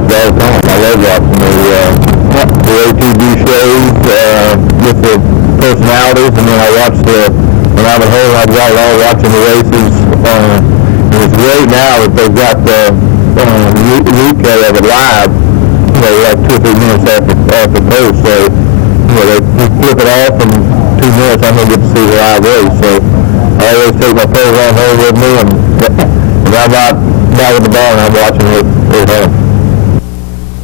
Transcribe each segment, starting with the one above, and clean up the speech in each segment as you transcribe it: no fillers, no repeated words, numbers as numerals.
watch it all the time. I love watching the ATV shows, with the personalities, and then I watch when I'm at home, I've got it all watching the races. And it's great now that they've got the replay of it live, like 2 or 3 minutes after post. So, they flip it off in 2 minutes, I'm going to get to see the live race. So I always take my program home with me, and I'm out back at the bar and I'm watching it at home.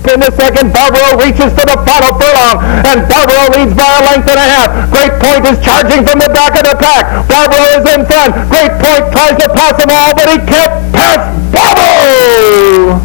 In the second, Barbaro reaches for the final furlong, and Barbaro leads by a length and a half. Great Point is charging from the back of the pack. Barbaro is in front. Great Point tries to pass them all, but he can't pass Barbaro!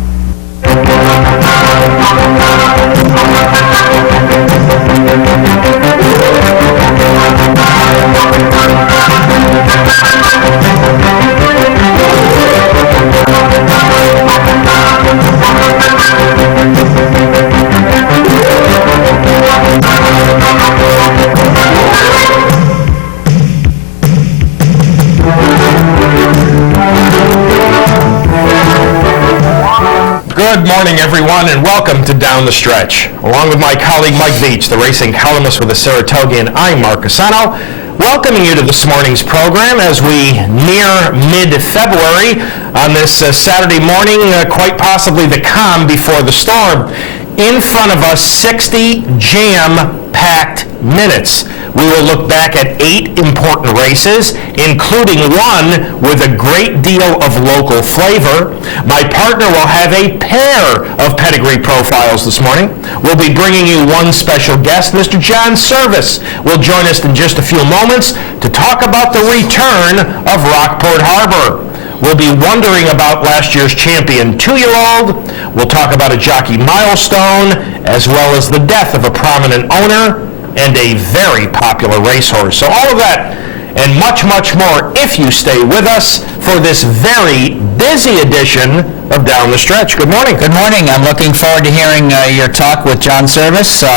Good morning, everyone, and welcome to Down the Stretch. Along with my colleague Mike VIETCH, the racing columnist with the Saratogian, I'm Mark CUSANO, welcoming you to this morning's program as we near mid-February on this Saturday morning, quite possibly the calm before the storm. In front of us, 60 jam-packed minutes. We will look back at 8 important races, including one with a great deal of local flavor. My partner will have a pair of pedigree profiles this morning. We'll be bringing you one special guest. Mr. John SERVIS will join us in just a few moments to talk about the return of Rockport Harbor. We'll be wondering about last year's champion 2-year-old. We'll talk about a jockey milestone, as well as the death of a prominent owner and a very popular racehorse. So all of that and much, much more if you stay with us for this very busy edition of Down the Stretch. Good morning. Good morning. I'm looking forward to hearing your talk with John SERVIS.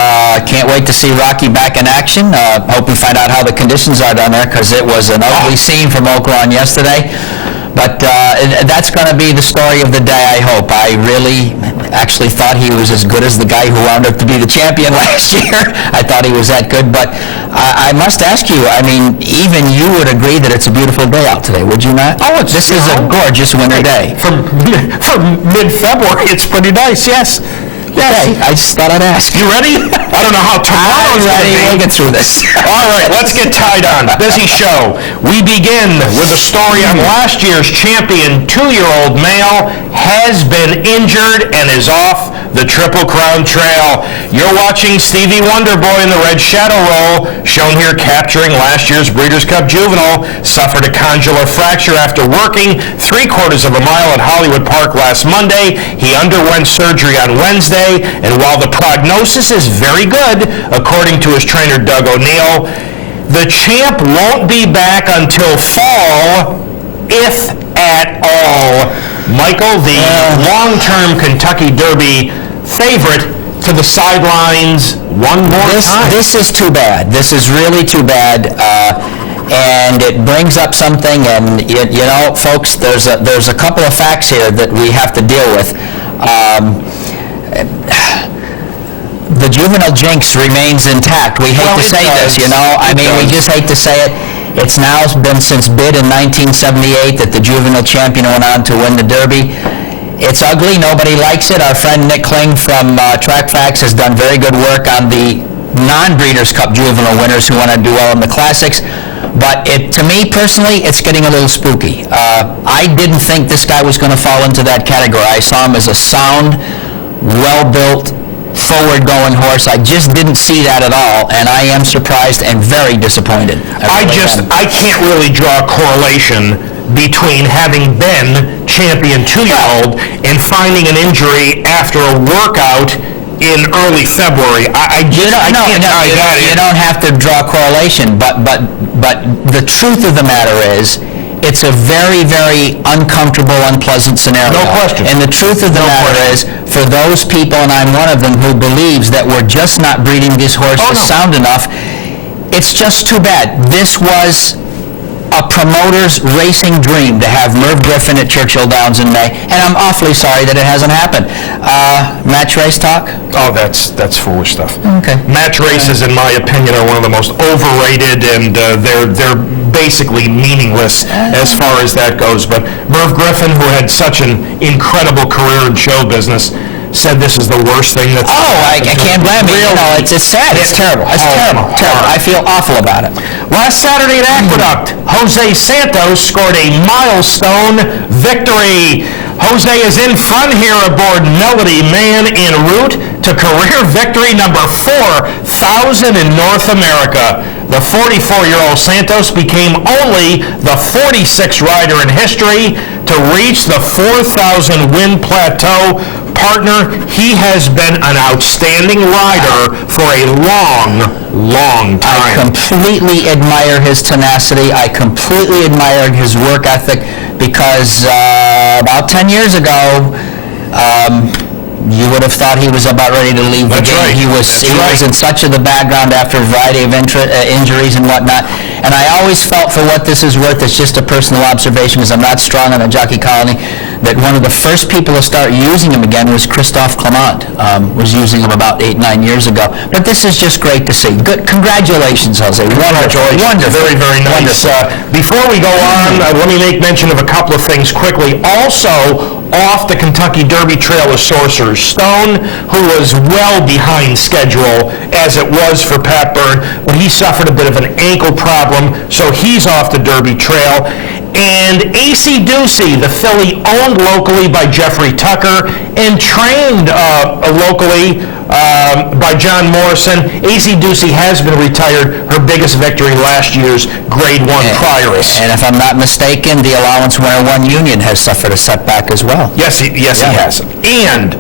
Can't wait to see Rocky back in action. Hope we find out how the conditions are down there, because it was an ugly scene from Oakland yesterday. But that's going to be the story of the day, I hope. I really actually thought he was as good as the guy who wound up to be the champion last year. I thought he was that good. But I must ask you, I mean, even you would agree that it's a beautiful day out today, would you not? Oh, this is a gorgeous winter day. For mid-February, it's pretty nice, yes. Okay, I just thought I'd ask. You ready? I don't know how tomorrow's I'm ready. We'll get through this. All right, let's get tied on. Busy show. We begin with a story on last year's champion 2-year-old male has been injured and is off the Triple Crown Trail. You're watching Stevie Wonderboy in the red shadow role, shown here capturing last year's Breeders' Cup Juvenile, suffered a condylar fracture after working 3/4 of a mile at Hollywood Park last Monday. He underwent surgery on Wednesday, and while the prognosis is very good, according to his trainer Doug O'Neill, the champ won't be back until fall, if at all. Michael, the long-term Kentucky Derby favorite, to the sidelines one more time. This is too bad. This is really too bad. And it brings up something, and you know, folks, there's a couple of facts here that we have to deal with. The juvenile jinx remains intact. We hate to say this, you know. I mean, we just hate to say it. It's now been since bid in 1978 that the juvenile champion went on to win the Derby. It's ugly. Nobody likes it. Our friend Nick Kling from Track Facts has done very good work on the non-Breeders' Cup juvenile winners who want to do well in the Classics. But to me personally, it's getting a little spooky. I didn't think this guy was going to fall into that category. I saw him as a sound, well-built, forward-going horse. I just didn't see that at all, and I am surprised and very disappointed. I can't really draw a correlation between having been champion 2-year-old and finding an injury after a workout in early February. I can't tie that in. You don't have to draw a correlation, but the truth of the matter is, it's a very, very uncomfortable, unpleasant scenario. No question. And the truth of the matter is, for those people, and I'm one of them, who believes that we're just not breeding these horses sound enough, it's just too bad. This was a promoter's racing dream to have Merv Griffin at Churchill Downs in May, and I'm awfully sorry that it hasn't happened. Match race talk? Oh, that's foolish stuff. Okay. Match races, in my opinion, are one of the most overrated, and they're basically meaningless as far as that goes. But Merv Griffin, who had such an incredible career in show business, said this is the worst thing that's I can't blame you. You know, it's sad. It's terrible. It's terrible. I feel awful about it. Last Saturday at Aqueduct, Jose Santos scored a milestone victory. Jose is in front here aboard Melody Man en route to career victory number 4,000 in North America. The 44-year-old Santos became only the 46th rider in history to reach the 4,000 win plateau. Partner, he has been an outstanding rider for a long time. I completely admire his tenacity. I completely admire his work ethic because about 10 years ago, you would have thought he was about ready to leave the game. Right. He was in such the background after a variety of injuries and whatnot. And I always felt, for what this is worth, it's just a personal observation because I'm not strong on the jockey colony, that one of the first people to start using him again was Christophe Clement, was using him about 8-9 years ago. But this is just great to see. Good, congratulations, Jose. Wonderful. Very, very nice. Before we go on, let me make mention of a couple of things quickly. Also, off the Kentucky Derby Trail is Sorcerer's Stone, who was well behind schedule, as it was for Pat Byrne, but he suffered a bit of an ankle problem, so he's off the Derby Trail. And AC Ducey, the filly owned locally by Jeffrey Tucker and trained locally by John Morrison. AC Ducey has been retired. Her biggest victory last year's Grade 1 Prioress. And if I'm not mistaken, the allowance winner One Union has suffered a setback as well. Yes, he has. And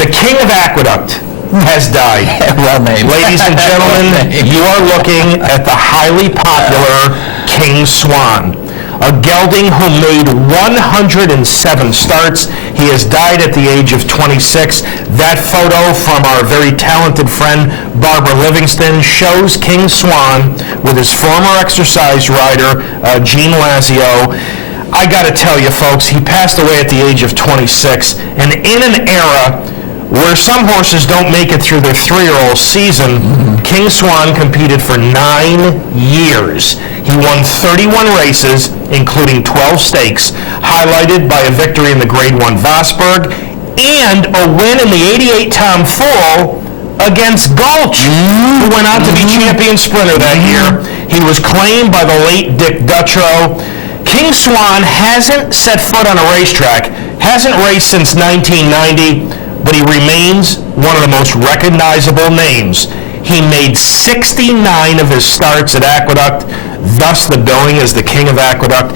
the King of Aqueduct has died. Well named. Ladies and gentlemen, you are looking at the highly popular King Swan, a gelding who made 107 starts. He has died at the age of 26. That photo from our very talented friend Barbara Livingston shows King Swan with his former exercise rider, Gene Lazio. I got to tell you, folks, he passed away at the age of 26, and in an era where some horses don't make it through their 3-year-old season, King Swan competed for 9 years. He won 31 races, including 12 stakes, highlighted by a victory in the Grade 1 Vosburg and a win in the 88 Tom Fool against Gulch, who went on to be champion sprinter that year. He was claimed by the late Dick Dutrow. King Swan hasn't set foot on a racetrack, hasn't raced since 1990, but he remains one of the most recognizable names. He made 69 of his starts at Aqueduct, thus the billing as the King of Aqueduct.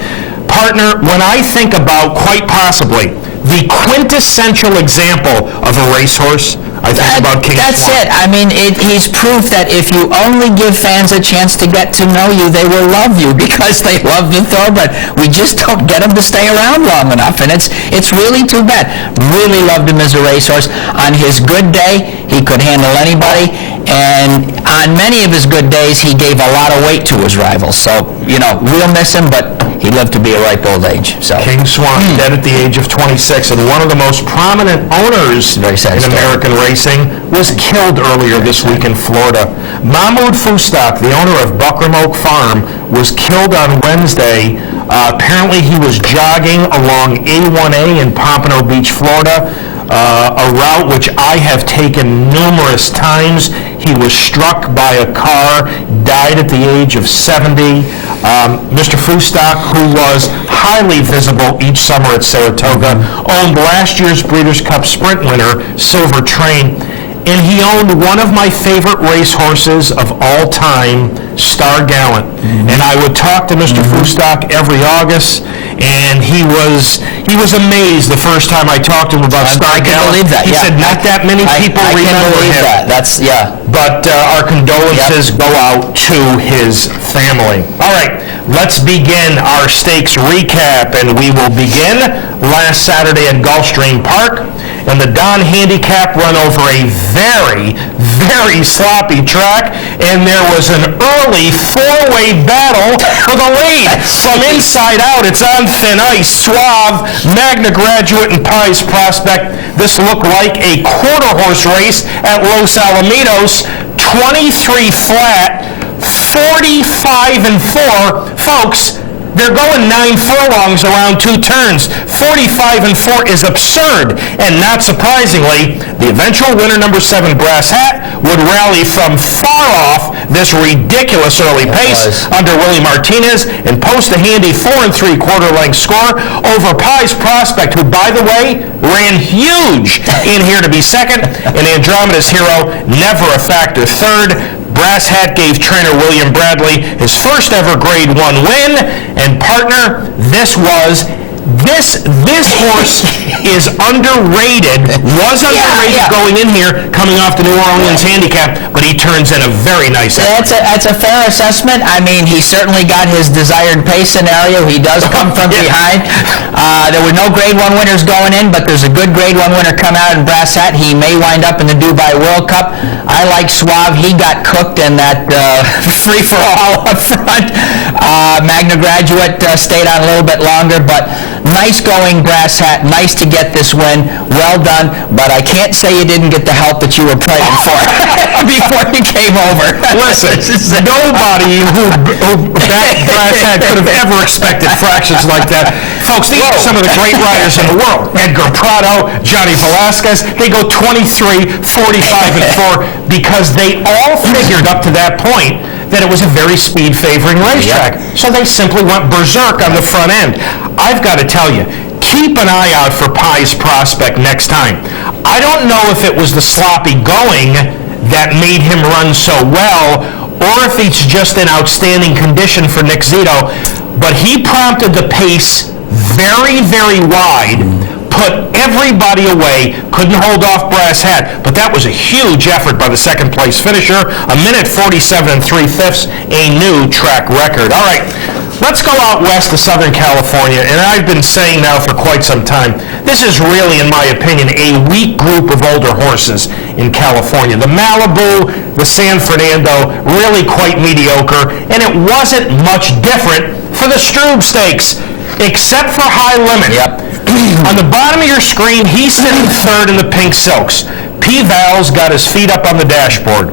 Partner, when I think about, quite possibly, the quintessential example of a racehorse, I think about King Swan. That's it. I mean, he's proof that if you only give fans a chance to get to know you, they will love you because they love the thoroughbred. We just don't get them to stay around long enough, and it's really too bad. Really loved him as a racehorse. On his good day, he could handle anybody, and on many of his good days, he gave a lot of weight to his rivals. So, we'll miss him, but he lived to be a ripe old age. So King Swan, dead at the age of 26, and one of the most prominent owners in American racing, was killed earlier this week in Florida. Mahmoud Fustak, the owner of Buckram Oak Farm, was killed on Wednesday. Apparently he was jogging along A1A in Pompano Beach, Florida, a route which I have taken numerous times. He was struck by a car, died at the age of 70. Mr. Fustak, who was highly visible each summer at Saratoga, owned last year's Breeders' Cup Sprint winner, Silver Train, and he owned one of my favorite racehorses of all time, Star Gallant. And I would talk to Mr. Fustak every August, and he was amazed the first time I talked to him about Star I can Gallant. believe that, He yeah. said not that many people I can remember believe him. that. That's, yeah. But our condolences go out to his family. All right, let's begin our stakes recap, and we will begin last Saturday at Gulfstream Park. And the Don Handicap run over a very, very sloppy track, and there was an early four-way battle for the lead. From inside out, it's on thin ice. Suave, Magna Graduate, and Pies Prospect. This looked like a quarter-horse race at Los Alamitos. 23 flat, 45 and 4. Folks, they're going 9 furlongs around 2 turns. 45 and 4 is absurd. And not surprisingly, the eventual winner, number 7, Brass Hat, would rally from far off this ridiculous early pace under Willie Martinez and post a handy 4 3/4 length score over Pies Prospect, who, by the way, ran huge in here to be second, and Andromeda's Hero, never a factor, third. Brass Hat gave trainer William Bradley his first ever Grade 1 win, and partner, this horse is underrated, was underrated going in here, coming off the New Orleans Handicap, but he turns in a very nice effort. That's a fair assessment. I mean, he certainly got his desired pace scenario. He does come from behind. There were no Grade 1 winners going in, but there's a good Grade 1 winner come out in Brass Hat. He may wind up in the Dubai World Cup. I like Suave. He got cooked in that free-for-all up front. Magna Graduate stayed on a little bit longer, but nice going, Brass Hat. Nice to get this win. Well done. But I can't say you didn't get the help that you were praying for before you came over. Listen, nobody who backed Brass Hat could have ever expected fractions like that. Folks, these are some of the great riders in the world. Edgar Prado, Johnny Velasquez, they go 23, 45, and 4 because they all figured up to that point that it was a very speed-favoring racetrack. So they simply went berserk on the front end. I've got to tell you, keep an eye out for Pies Prospect next time. I don't know if it was the sloppy going that made him run so well, or if it's just an outstanding condition for Nick Zito, but he prompted the pace very, very wide, put everybody away, couldn't hold off Brass Hat, but that was a huge effort by the second place finisher. 1:47 3/5, a new track record. All right, let's go out west to Southern California, and I've been saying now for quite some time, this is really, in my opinion, a weak group of older horses in California. The Malibu, the San Fernando, really quite mediocre, and it wasn't much different for the Strube Stakes, except for High Limit. Yep. On the bottom of your screen, he's sitting third in the Pink Silks. P. Val's got his feet up on the dashboard.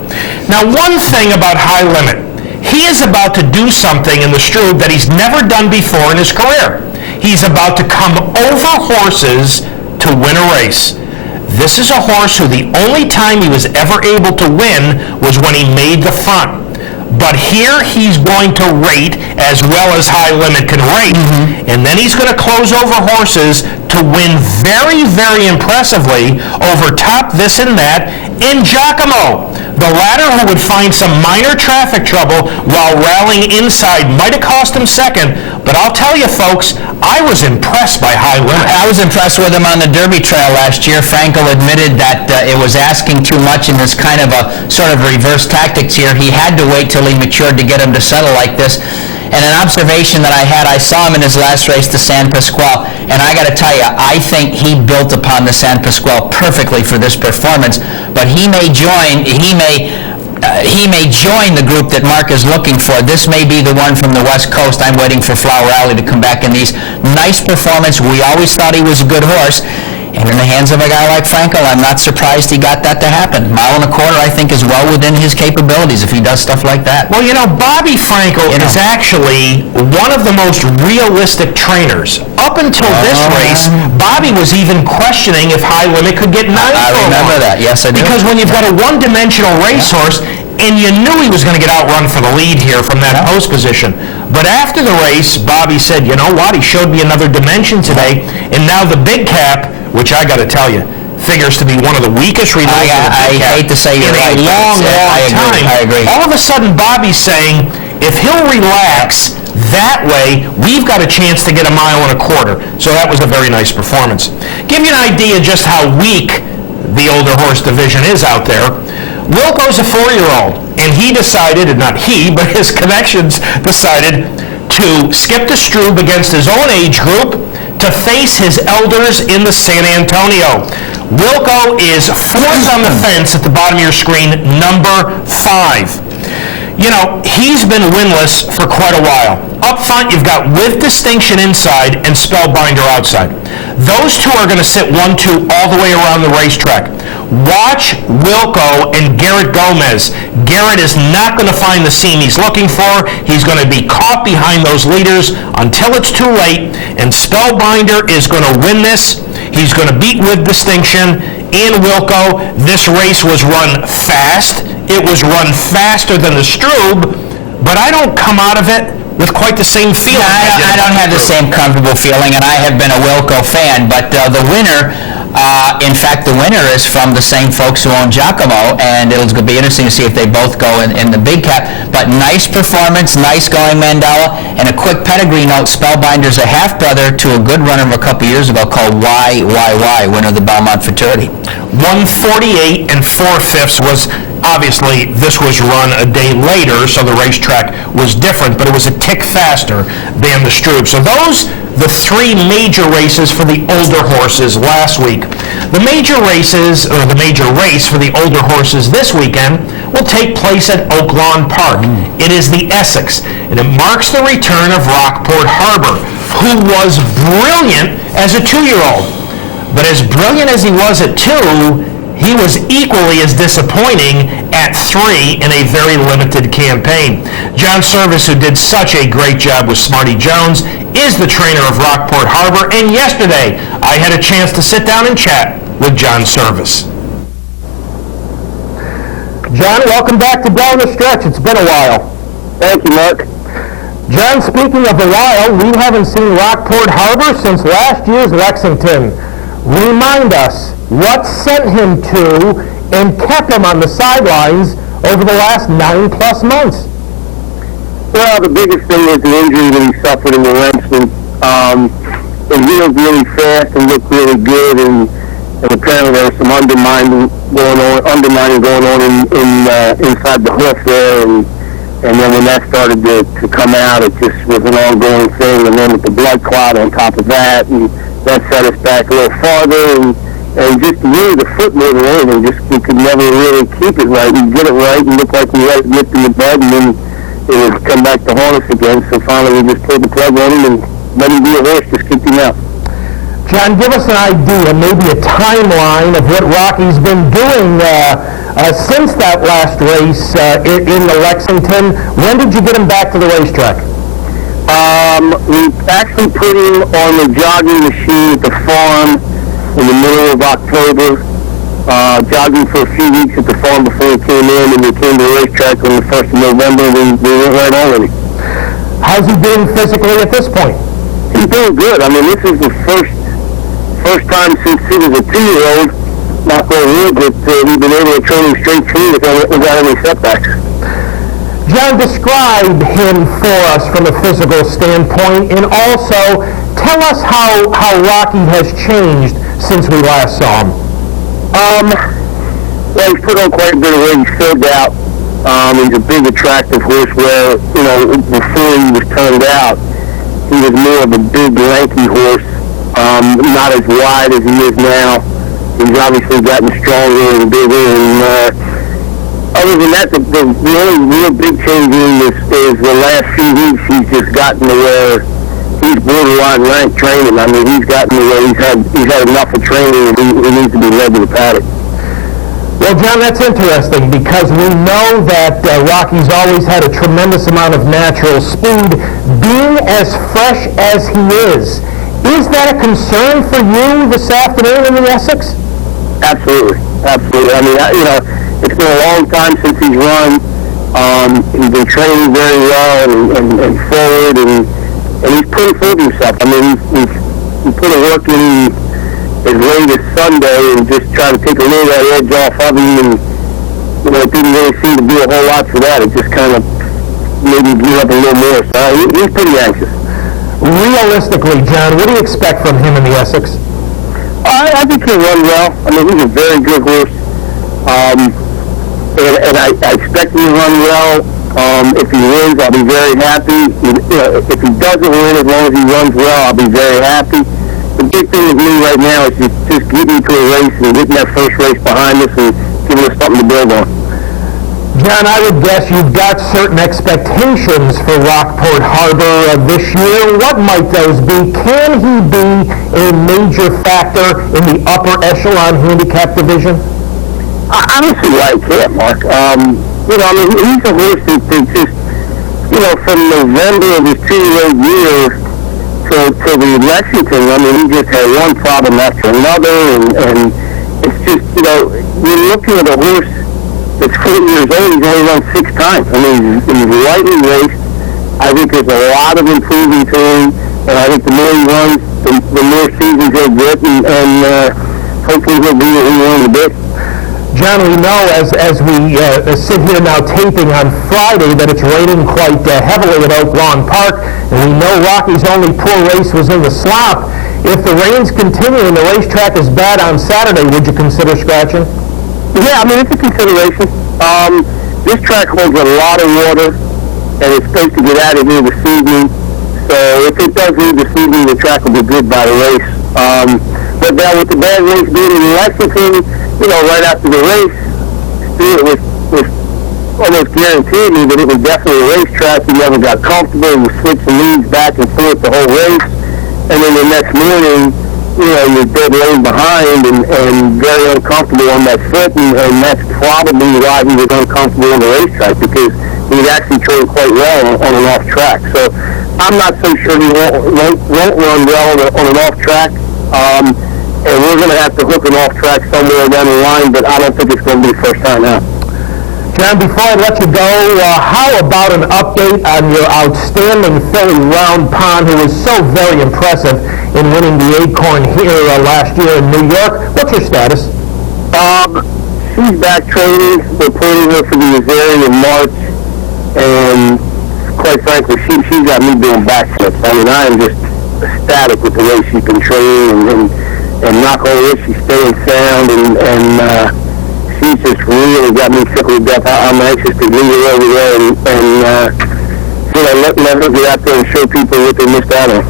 Now, one thing about High Limit, he is about to do something in the Strube that he's never done before in his career. He's about to come over horses to win a race. This is a horse who the only time he was ever able to win was when he made the front. But here he's going to rate as well as High Limit can rate. And then he's going to close over horses to win very, very impressively over Top This and That in Giacomo. The latter, who would find some minor traffic trouble while rallying inside, might have cost him second. But I'll tell you, folks, I was impressed by High Limit. I was impressed with him on the Derby Trail last year. Frankel admitted that it was asking too much in this kind of a sort of reverse tactics here. He had to wait till he matured to get him to settle like this. And an observation that I had, I saw him in his last race to San Pasquale, and I got to tell you, I think he built upon the San Pasquale perfectly for this performance. But he may join the group that Mark is looking for. This may be the one from the West Coast. I'm waiting for Flower Alley to come back in these. Nice performance. We always thought he was a good horse. And in the hands of a guy like Frankel, I'm not surprised he got that to happen. 1.25 miles, I think, is well within his capabilities if he does stuff like that. Well, you know, Bobby Frankel is actually one of the most realistic trainers. Up until this race, Bobby was even questioning if High Limit could get 9 I remember that. Yes, I do. Because when you've got a one-dimensional racehorse, and you knew he was going to get outrun for the lead here from that post position. But after the race, Bobby said, you know what, he showed me another dimension today, and now the big cap, which I got to tell you, figures to be one of the weakest relays I hate to say you're right. in a long, long time. I agree. All of a sudden, Bobby's saying, if he'll relax, That way, we've got a chance to get a mile and a quarter. So that was a very nice performance. Give you an idea just how weak the older horse division is out there. Wilco's a 4-year-old, and he decided, and not he, but his connections decided to skip the Strube against his own age group to face his elders in the San Antonio. Wilco is 4th on the fence at the bottom of your screen, number 5. You know, he's been winless for quite a while. Up front, you've got With Distinction inside and Spellbinder outside. Those two are going to sit 1-2 all the way around the racetrack. Watch Wilco and Garrett Gomez. Garrett is not going to find the seam he's looking for. He's going to be caught behind those leaders until it's too late, and Spellbinder is going to win this. He's going to beat With Distinction and Wilco. This race was run fast. It was run faster than the Strube, but I don't come out of it with quite the same feeling. I don't have the same comfortable feeling, and I have been a Wilco fan, but the winner, in fact, the winner is from the same folks who own Giacomo, and it'll be interesting to see if they both go in the big cap. But nice performance, nice going, Mandela. And a quick pedigree note, Spellbinder's a half-brother to a good runner of a couple years ago called YYY, winner of the Belmont Futurity. 148 and 4/5 was, obviously, this was run a day later, so the racetrack was different, but it was a tick faster than the Strube. So those, the 3 major races for the older horses last week. The major races, or the major race for the older horses this weekend will take place at Oaklawn Park. It is the Essex, and it marks the return of Rockport Harbor, who was brilliant as a 2-year-old. But as brilliant as he was at 2, he was equally as disappointing at 3 in a very limited campaign. John Service, who did such a great job with Smarty Jones, is the trainer of Rockport Harbor, and yesterday I had a chance to sit down and chat with John Service. John, welcome back to Down the Stretch. It's been a while. Thank you, Mark. John, speaking of a while, we haven't seen Rockport Harbor since last year's Lexington. Remind us what sent him to and kept him on the sidelines over the last 9+ months. Well, the biggest thing was the injury that he suffered in the Lexington. It healed really fast and looked really good, and apparently there was some undermining going on inside the hoof there, and then when that started to come out, it just was an ongoing thing, and then with the blood clot on top of that, and that set us back a little farther, and just really the foot more than anything, just we could never really keep it right. We'd get it right and look like we had it nipped in the bud, and then it would come back to haunt us again. So finally we just pulled the plug on him and let him be a horse, just kicked him out. John, give us an idea, maybe a timeline of what Rocky's been doing since that last race in the Lexington. When did you get him back to the racetrack? We actually put him on the jogging machine at the farm in the middle of October, jogging for a few weeks at the farm before he came in, and we came to the racetrack on the 1st of November, and we went right on with him. How's he doing physically at this point? He's doing good. I mean, this is the first time since he was a 2-year-old, not going wood, that we've been able to train him straight through without any setbacks. John, describe him for us from a physical standpoint, and also tell us how Rocky has changed since we last saw him. Well, he's put on quite a bit of weight. He's filled out. He's a big, attractive horse where, before he was turned out, he was more of a big, lanky horse, not as wide as he is now. He's obviously gotten stronger and bigger, and other than that, the only real big change in this is the last few weeks he's just gotten to where he's borderline rank training. I mean, he's gotten to where he's had enough of training and he needs to be led to the paddock. Well, John, that's interesting because we know that Rocky's always had a tremendous amount of natural speed. Being as fresh as he is that a concern for you this afternoon in the Essex? Absolutely. I mean, it's been a long time since he's run. He's been training very well and forward, and he's pretty full of himself. I mean, he put a work in as late as Sunday and just try to take a little of that edge off of him, and it didn't really seem to do a whole lot for that. It just kind of maybe give up a little more. So he's pretty anxious. Realistically, John, what do you expect from him in the Essex? I think he'll run well. I mean, he's a very good horse. And I expect him to run well. If he wins, I'll be very happy. If he doesn't win, as long as he runs well, I'll be very happy. The big thing with me right now is just getting to a race and getting that first race behind us and giving us something to build on. John, I would guess you've got certain expectations for Rockport Harbor this year. What might those be? Can he be a major factor in the upper echelon handicap division? I don't see why he can't, Mark. He's a horse that just, from November of his 2-year-old year to the Lexington, he just had one problem after another, and it's just, you're looking at a horse that's 4 years old. He's only run 6 times. He's lightly raced. I think there's a lot of improvement to him, and I think the more he runs, the more seasons he'll get, and hopefully he'll be what he wanted to be. John, we know as we sit here now taping on Friday that it's raining quite heavily at Oak Lawn Park, and we know Rocky's only poor race was in the slop. If the rains continue and the racetrack is bad on Saturday, would you consider scratching? Yeah, it's a consideration. This track holds a lot of water, and it's supposed to get out of here this evening. So if it does leave this evening, the track will be good by the race. But now with the bad race being in Lexington, right after the race, Stuart was almost guaranteed me that it was definitely a racetrack. He never got comfortable. He was switching leads back and forth the whole race. And then the next morning, you're dead lane behind and very uncomfortable on that foot. And that's probably why he was uncomfortable on the racetrack, because he actually trained quite well on an off track. So I'm not so sure he won't run well on an off track. And we're going to have to hook an off track somewhere down the line, but I don't think it's going to be the first time out. John, before I let you go, how about an update on your outstanding filly, Round Pond, who was so very impressive in winning the Acorn here last year in New York? What's your status? She's back training. We're putting her for the Azarian in March, and quite frankly, she's got me doing backflips. I am just ecstatic with the way she's been training, and knock on wood, she's staying sound, and she's just really got me sick with death. I'm anxious to leave her over there and let her get out there and show people what they missed out on.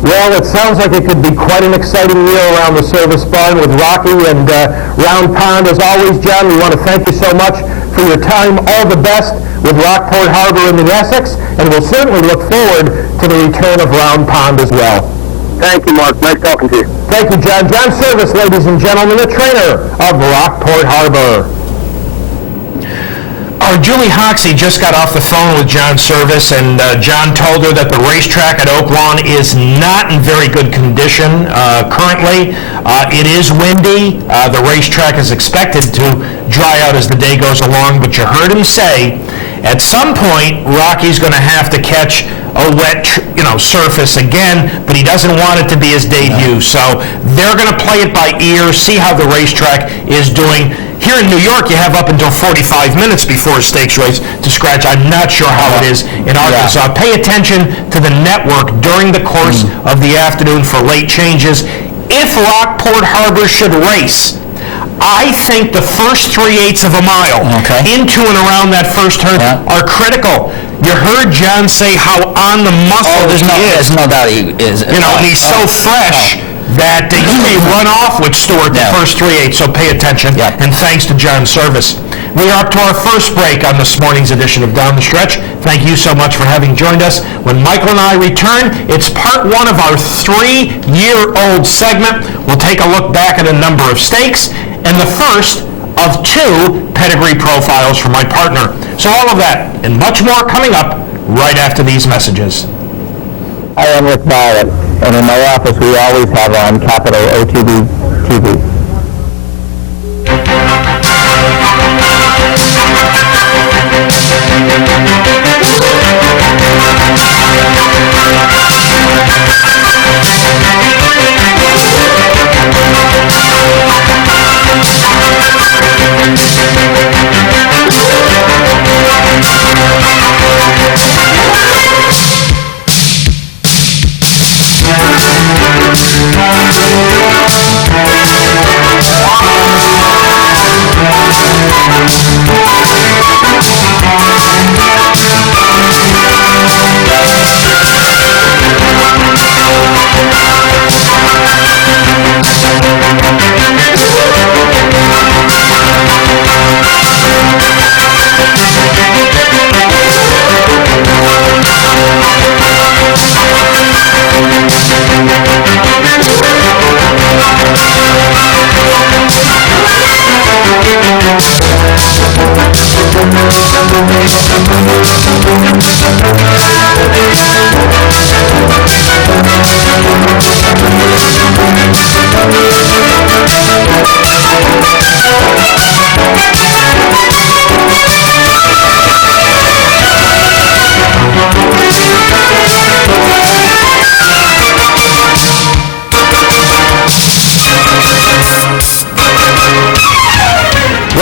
Well, it sounds like it could be quite an exciting year around the Service Barn with Rocky and Round Pond. As always, John, we want to thank you so much for your time. All the best with Rockport Harbor in the Essex, and we'll certainly look forward to the return of Round Pond as well. Thank you, Mark. Nice talking to you. Thank you, John. John Service, ladies and gentlemen, the trainer of Rockport Harbor. Our Julie Hoxie just got off the phone with John Service, and John told her that the racetrack at Oak Lawn is not in very good condition currently. It is windy. The racetrack is expected to dry out as the day goes along, but you heard him say at some point Rocky's going to have to catch a wet, surface again, but he doesn't want it to be his debut. So they're going to play it by ear, see how the racetrack is doing. Here in New York, you have up until 45 minutes before a stakes race to scratch. I'm not sure how it is in Arkansas. Pay attention to the network during the course of the afternoon for late changes. If Rockport Harbor should race, I think the first 3/8 of a mile into and around that first turn are critical. You heard John say how on the muscle he is. There's no doubt he is. And he's so fresh that you may run off with Stewart the first 3/8, so pay attention. And thanks to John Service. We are up to our first break on this morning's edition of Down the Stretch. Thank you so much for having joined us. When Michael and I return, it's part 1 of our 3-year-old segment. We'll take a look back at a number of stakes and the first of 2 pedigree profiles for my partner. So all of that and much more coming up right after these messages. I am Rick Ballard, and in my office we always have on Capital OTB TV.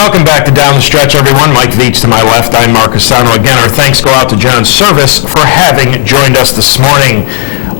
Welcome back to Down the Stretch, everyone. Mike VIETCH to my left. I'm Mark CUSANO. Again, our thanks go out to John Service for having joined us this morning.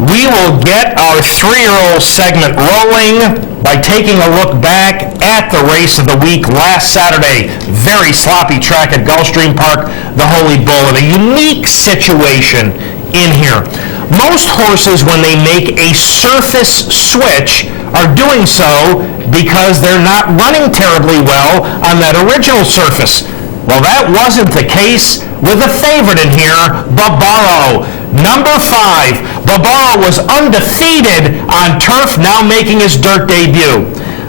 We will get our 3-year-old segment rolling by taking a look back at the race of the week last Saturday. Very sloppy track at Gulfstream Park, the Holy Bull, in a unique situation in here. Most horses, when they make a surface switch, are doing so because they're not running terribly well on that original surface. Well, that wasn't the case with a favorite in here, Barbaro. Number 5, Barbaro was undefeated on turf, now making his dirt debut.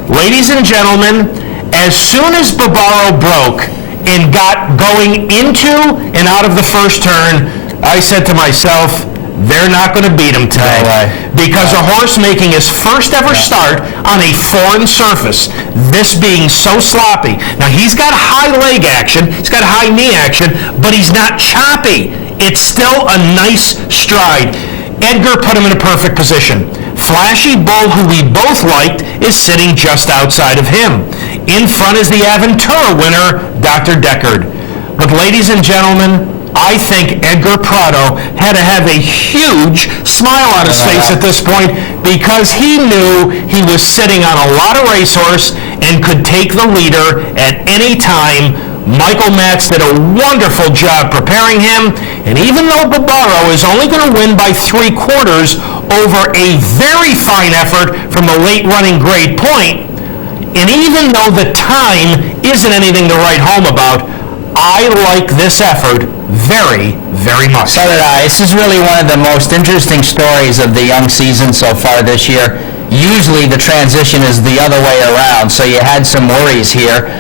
Ladies and gentlemen, as soon as Barbaro broke and got going into and out of the first turn, I said to myself, they're not going to beat him today. Because a horse making his first ever start on a foreign surface, this being so sloppy. Now, he's got high leg action, he's got high knee action, but he's not choppy. It's still a nice stride. Edgar put him in a perfect position. Flashy Bull, who we both liked, is sitting just outside of him. In front is the Aventura winner, Dr. Deckard. But ladies and gentlemen, I think Edgar Prado had to have a huge smile on his face at this point because he knew he was sitting on a lot of racehorse and could take the leader at any time. Michael Matz did a wonderful job preparing him, and even though Barbaro is only going to win by 3/4 over a very fine effort from the late-running Great Point, and even though the time isn't anything to write home about, I like this effort very, very much. So did I. This is really one of the most interesting stories of the young season so far this year. Usually the transition is the other way around, so you had some worries here.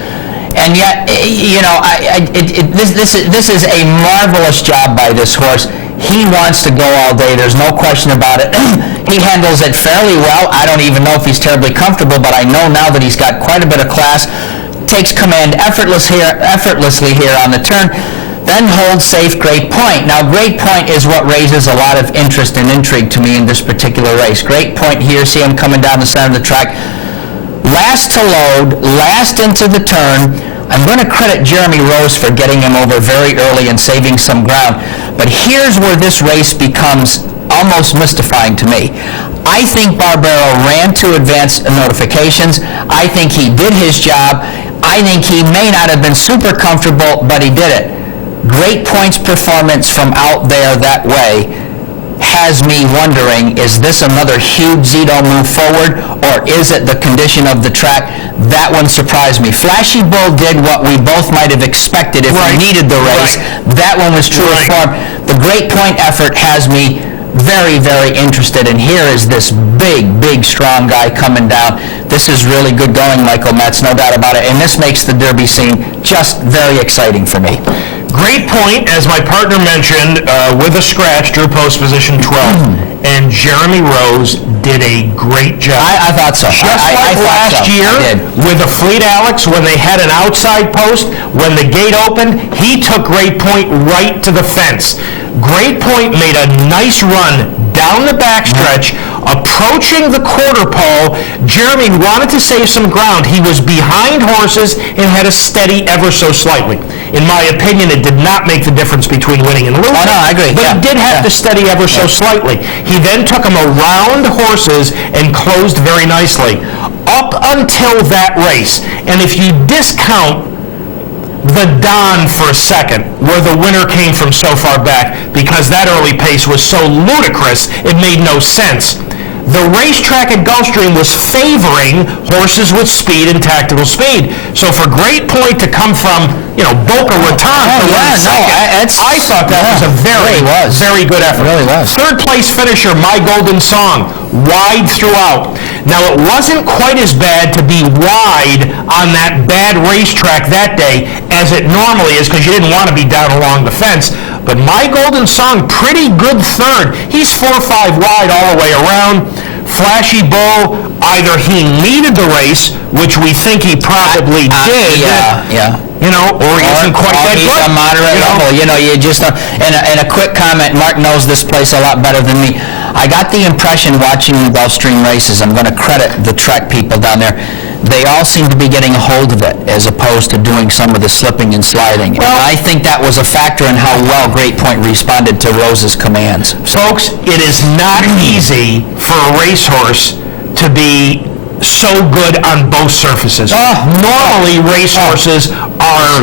And yet, you know, this is a marvelous job by this horse. He wants to go all day. There's no question about it. He handles it fairly well. I don't even know if he's terribly comfortable, but I know now that he's got quite a bit of class. Takes command effortlessly here on the turn, then holds safe Great Point. Now, Great Point is what raises a lot of interest and intrigue to me in this particular race. Great Point here, see him coming down the center of the track. Last to load, last into the turn. I'm going to credit Jeremy Rose for getting him over very early and saving some ground. But here's where this race becomes almost mystifying to me. I think Barbaro ran to advance notifications. I think he did his job. I think he may not have been super comfortable, but he did it. Great Point's performance from out there that way has me wondering, is this another huge Zito move forward, or is it the condition of the track? That one surprised me. Flashy Bull did what we both might have expected if we needed the race. That one was true of form. The Great Point effort has me very, very interested, and here is this big, strong guy coming down. This is really good going, Michael Matz, no doubt about it, and this makes the Derby scene just very exciting for me. Great Point, as my partner mentioned, with a scratch, drew post position 12, and Jeremy Rose did a great job. I thought so. Just like last year with the Fleet Alex, when they had an outside post, when the gate opened, he took Great Point right to the fence. Great Point made a nice run down the backstretch, approaching the quarter pole. Jeremy wanted to save some ground. He was behind horses and had to steady ever so slightly. In my opinion, it did not make the difference between winning and losing. Oh, no, I agree. But he did have to steady ever so slightly. He then took him around horses and closed very nicely up until that race. And if you discount the Don for a second, where the winner came from so far back, because that early pace was so ludicrous, it made no sense. The racetrack at Gulfstream was favoring horses with speed and tactical speed. So for Great Point to come from, Boca Raton I thought that was a very good effort. It really was. Third place finisher, My Golden Song, wide throughout. Now, it wasn't quite as bad to be wide on that bad racetrack that day as it normally is, because you didn't want to be down along the fence. But My Golden Song, pretty good third. He's 4 or 5 wide all the way around. Flashy Bull, either he needed the race, which we think he probably did. Or he isn't quite that good. He's a moderate level. You just don't. And a quick comment, Mark knows this place a lot better than me. I got the impression watching the Gulfstream races, I'm going to credit the Trek people down there, they all seem to be getting a hold of it as opposed to doing some of the slipping and sliding. And I think that was a factor in how well Great Point responded to Rose's commands. Folks, it is not easy for a racehorse to be so good on both surfaces. Normally, racehorses are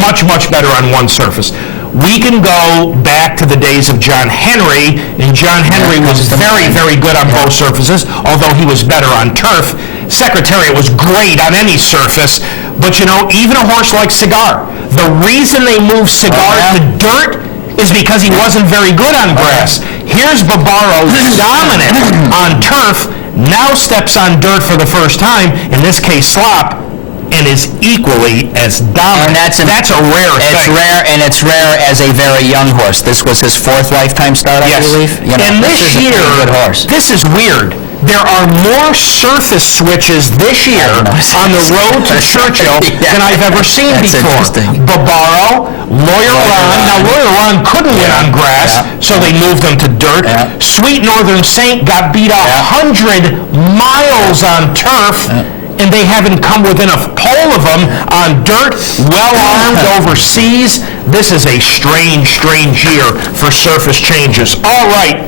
much, much better on one surface. We can go back to the days of John Henry, and John Henry was very, very good on both surfaces, although he was better on turf. Secretariat was great on any surface, but even a horse like Cigar, the reason they moved Cigar to dirt is because he wasn't very good on grass. Here's Barbaro dominant on turf, now steps on dirt for the first time, in this case slop, and is equally as dominant. And that's a rare thing. It's rare, and it's rare as a very young horse. This was his 4th lifetime start, I believe. And this year, this is weird. There are more surface switches this year on the road to Churchill than I've ever seen before. Barbaro, Lawyer Ron. Now, Lawyer Ron couldn't win on grass, so they moved him to dirt. Sweet Northern Saint got beat 100 miles on turf. And they haven't come within a pole of them on dirt, well-armed overseas. This is a strange, strange year for surface changes. All right,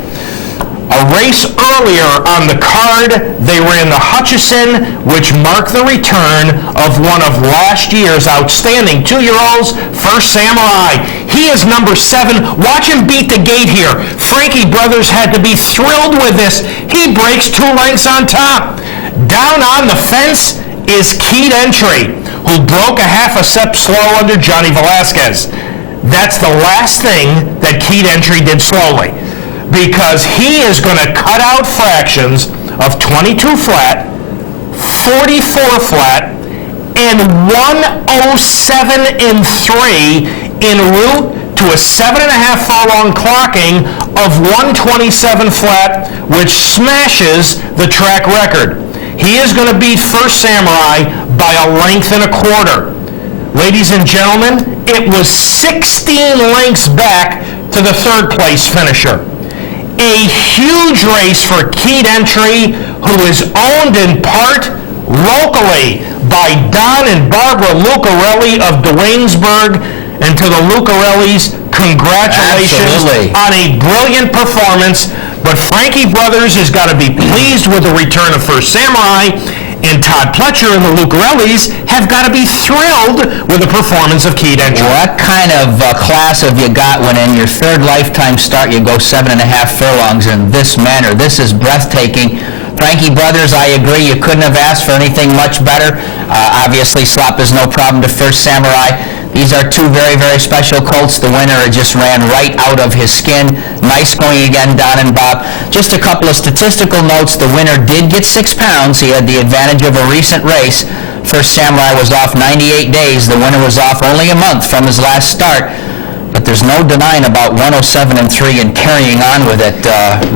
a race earlier on the card, they ran the Hutchison, which marked the return of one of last year's outstanding 2-year-olds, First Samurai. He is number 7. Watch him beat the gate here. Frankie Brothers had to be thrilled with this. He breaks 2 lengths on top. Down on the fence is Keyed Entry, who broke a half a step slow under Johnny Velasquez. That's the last thing that Keyed Entry did slowly, because he is going to cut out fractions of 22 flat, 44 flat, and 107 in 3 en route to a 7.5 furlong clocking of 127 flat, which smashes the track record. He is going to beat First Samurai by a length and a quarter. Ladies and gentlemen, it was 16 lengths back to the 3rd place finisher. A huge race for Keyed Entry, who is owned in part locally by Don and Barbara Lucarelli of Duanesburg. And to the Lucarellis, congratulations on a brilliant performance. But Frankie Brothers has got to be pleased with the return of First Samurai, and Todd Pletcher and the Lucarellis have got to be thrilled with the performance of Keyed Entry. What kind of class have you got when in your 3rd lifetime start you go 7.5 furlongs in this manner? This is breathtaking. Frankie Brothers, I agree, you couldn't have asked for anything much better. Obviously, slop is no problem to First Samurai. These are 2 very, very special colts. The winner just ran right out of his skin. Nice going again, Don and Bob. Just a couple of statistical notes. The winner did get 6 pounds. He had the advantage of a recent race. First Samurai was off 98 days. The winner was off only a month from his last start. But there's no denying about 107 and 3 and carrying on with it.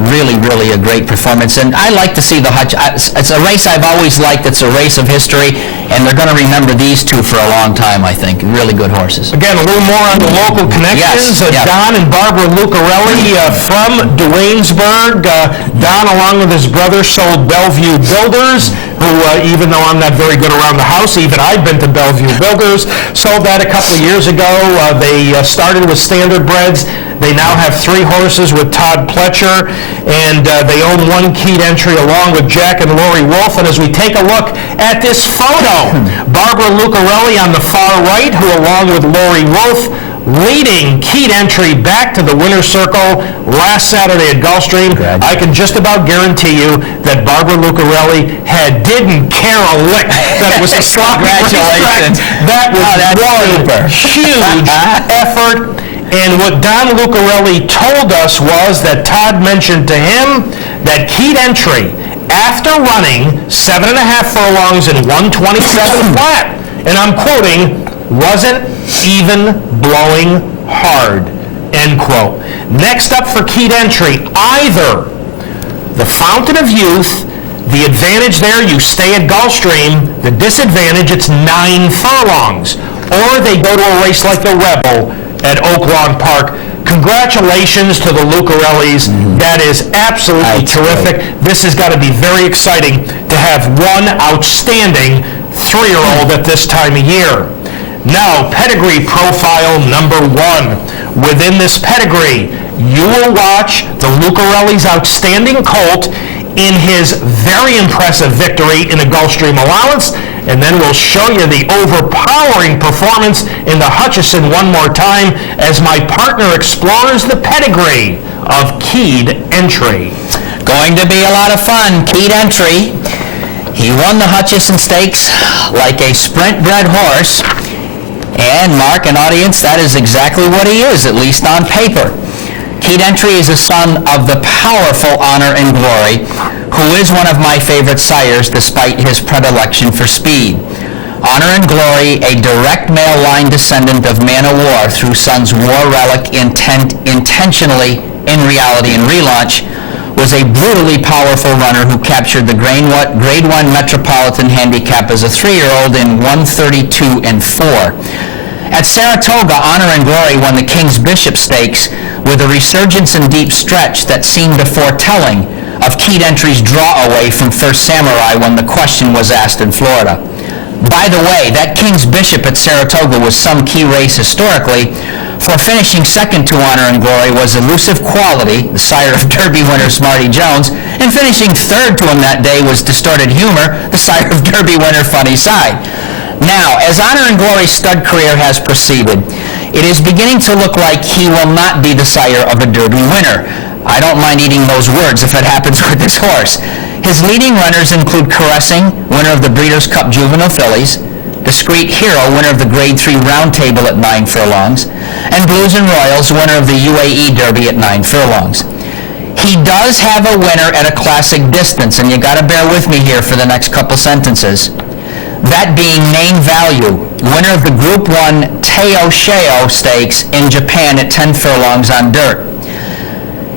Really, really a great performance. And I like to see the Hutch. It's a race I've always liked. It's a race of history, and they're going to remember these 2 for a long time, I think. Really good horses. Again, a little more on the local connections. Don and Barbara Lucarelli from Duanesburg. Don, along with his brother, sold Bellevue Builders, who, even though I'm not very good around the house, even I've been to Bellevue Builders, sold that a couple of years ago. They started with standard breds. They now have 3 horses with Todd Pletcher, and they own 1 Keyed Entry along with Jack and Lori Wolf. And as we take a look at this photo, Barbara Lucarelli on the far right, who along with Lori Wolf, leading Keyed Entry back to the winner's circle last Saturday at Gulfstream. I can just about guarantee you that Barbara Lucarelli didn't care a lick that it was a sloppy racetrack. That was one huge effort. And what Don Lucarelli told us was that Todd mentioned to him that Keyed Entry, after running 7.5 furlongs and 127 flat, and I'm quoting, wasn't even blowing hard, end quote. Next up for Keyed Entry, either the Fountain of Youth, the advantage there, you stay at Gulfstream, the disadvantage, it's 9 furlongs, or they go to a race like the Rebel at Oak Lawn Park. Congratulations to the Lucarellis. That is absolutely terrific. This has got to be very exciting to have one outstanding 3-year-old at this time of year. Now, pedigree profile number 1. Within this pedigree, you will watch the Lucarelli's outstanding colt in his very impressive victory in a Gulfstream allowance, and then we'll show you the overpowering performance in the Hutchison one more time as my partner explores the pedigree of Keyed Entry. Going to be a lot of fun. Keyed Entry. He won the Hutchison Stakes like a sprint-bred horse. And Mark and audience, that is exactly what he is, at least on paper. Keyed Entry is a son of the powerful Honor and Glory, who is one of my favorite sires despite his predilection for speed. Honor and Glory, a direct male line descendant of Man o' War through son's War Relic intentionally, in reality and relaunch, was a brutally powerful runner who captured the Grade 1 Metropolitan Handicap as a 3-year-old in 1:32 and 4. At Saratoga, Honor and Glory won the King's Bishop Stakes with a resurgence and deep stretch that seemed a foretelling of Keyed Entry's draw away from First Samurai when the question was asked in Florida. By the way, that King's Bishop at Saratoga was some key race historically, for finishing second to Honor and Glory was Elusive Quality, the sire of Derby winner Smarty Jones, and finishing third to him that day was Distorted Humor, the sire of Derby winner Funny Side. Now, as Honor and Glory's stud career has proceeded, it is beginning to look like he will not be the sire of a Derby winner. I don't mind eating those words if it happens with this horse. His leading runners include Caressing, winner of the Breeders' Cup Juvenile Fillies, Discreet Hero, winner of the Grade 3 Round Table at 9 furlongs, and Blues and Royals, winner of the UAE Derby at 9 furlongs. He does have a winner at a classic distance, and you got to bear with me here for the next couple sentences. That being Name Value, winner of the Group 1 Teo Sheo Stakes in Japan at 10 furlongs on dirt.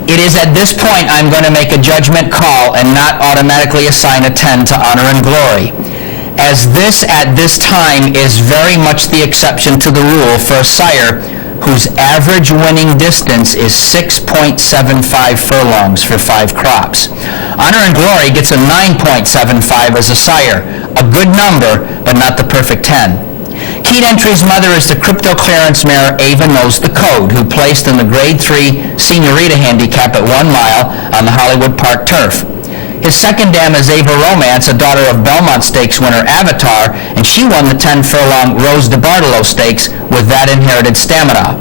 It is at this point I'm going to make a judgment call and not automatically assign a 10 to Honor and Glory, as this at this time is very much the exception to the rule for a sire whose average winning distance is 6.75 furlongs for 5 crops. Honor and Glory gets a 9.75 as a sire, a good number, but not the perfect 10. Keyed Entry's mother is the crypto clearance mare Ava Knows the Code, who placed in the Grade 3 Senorita Handicap at 1 mile on the Hollywood Park turf. His second dam is Ava Romance, a daughter of Belmont Stakes winner Avatar, and she won the 10-furlong Rose de Bartolo Stakes with that inherited stamina.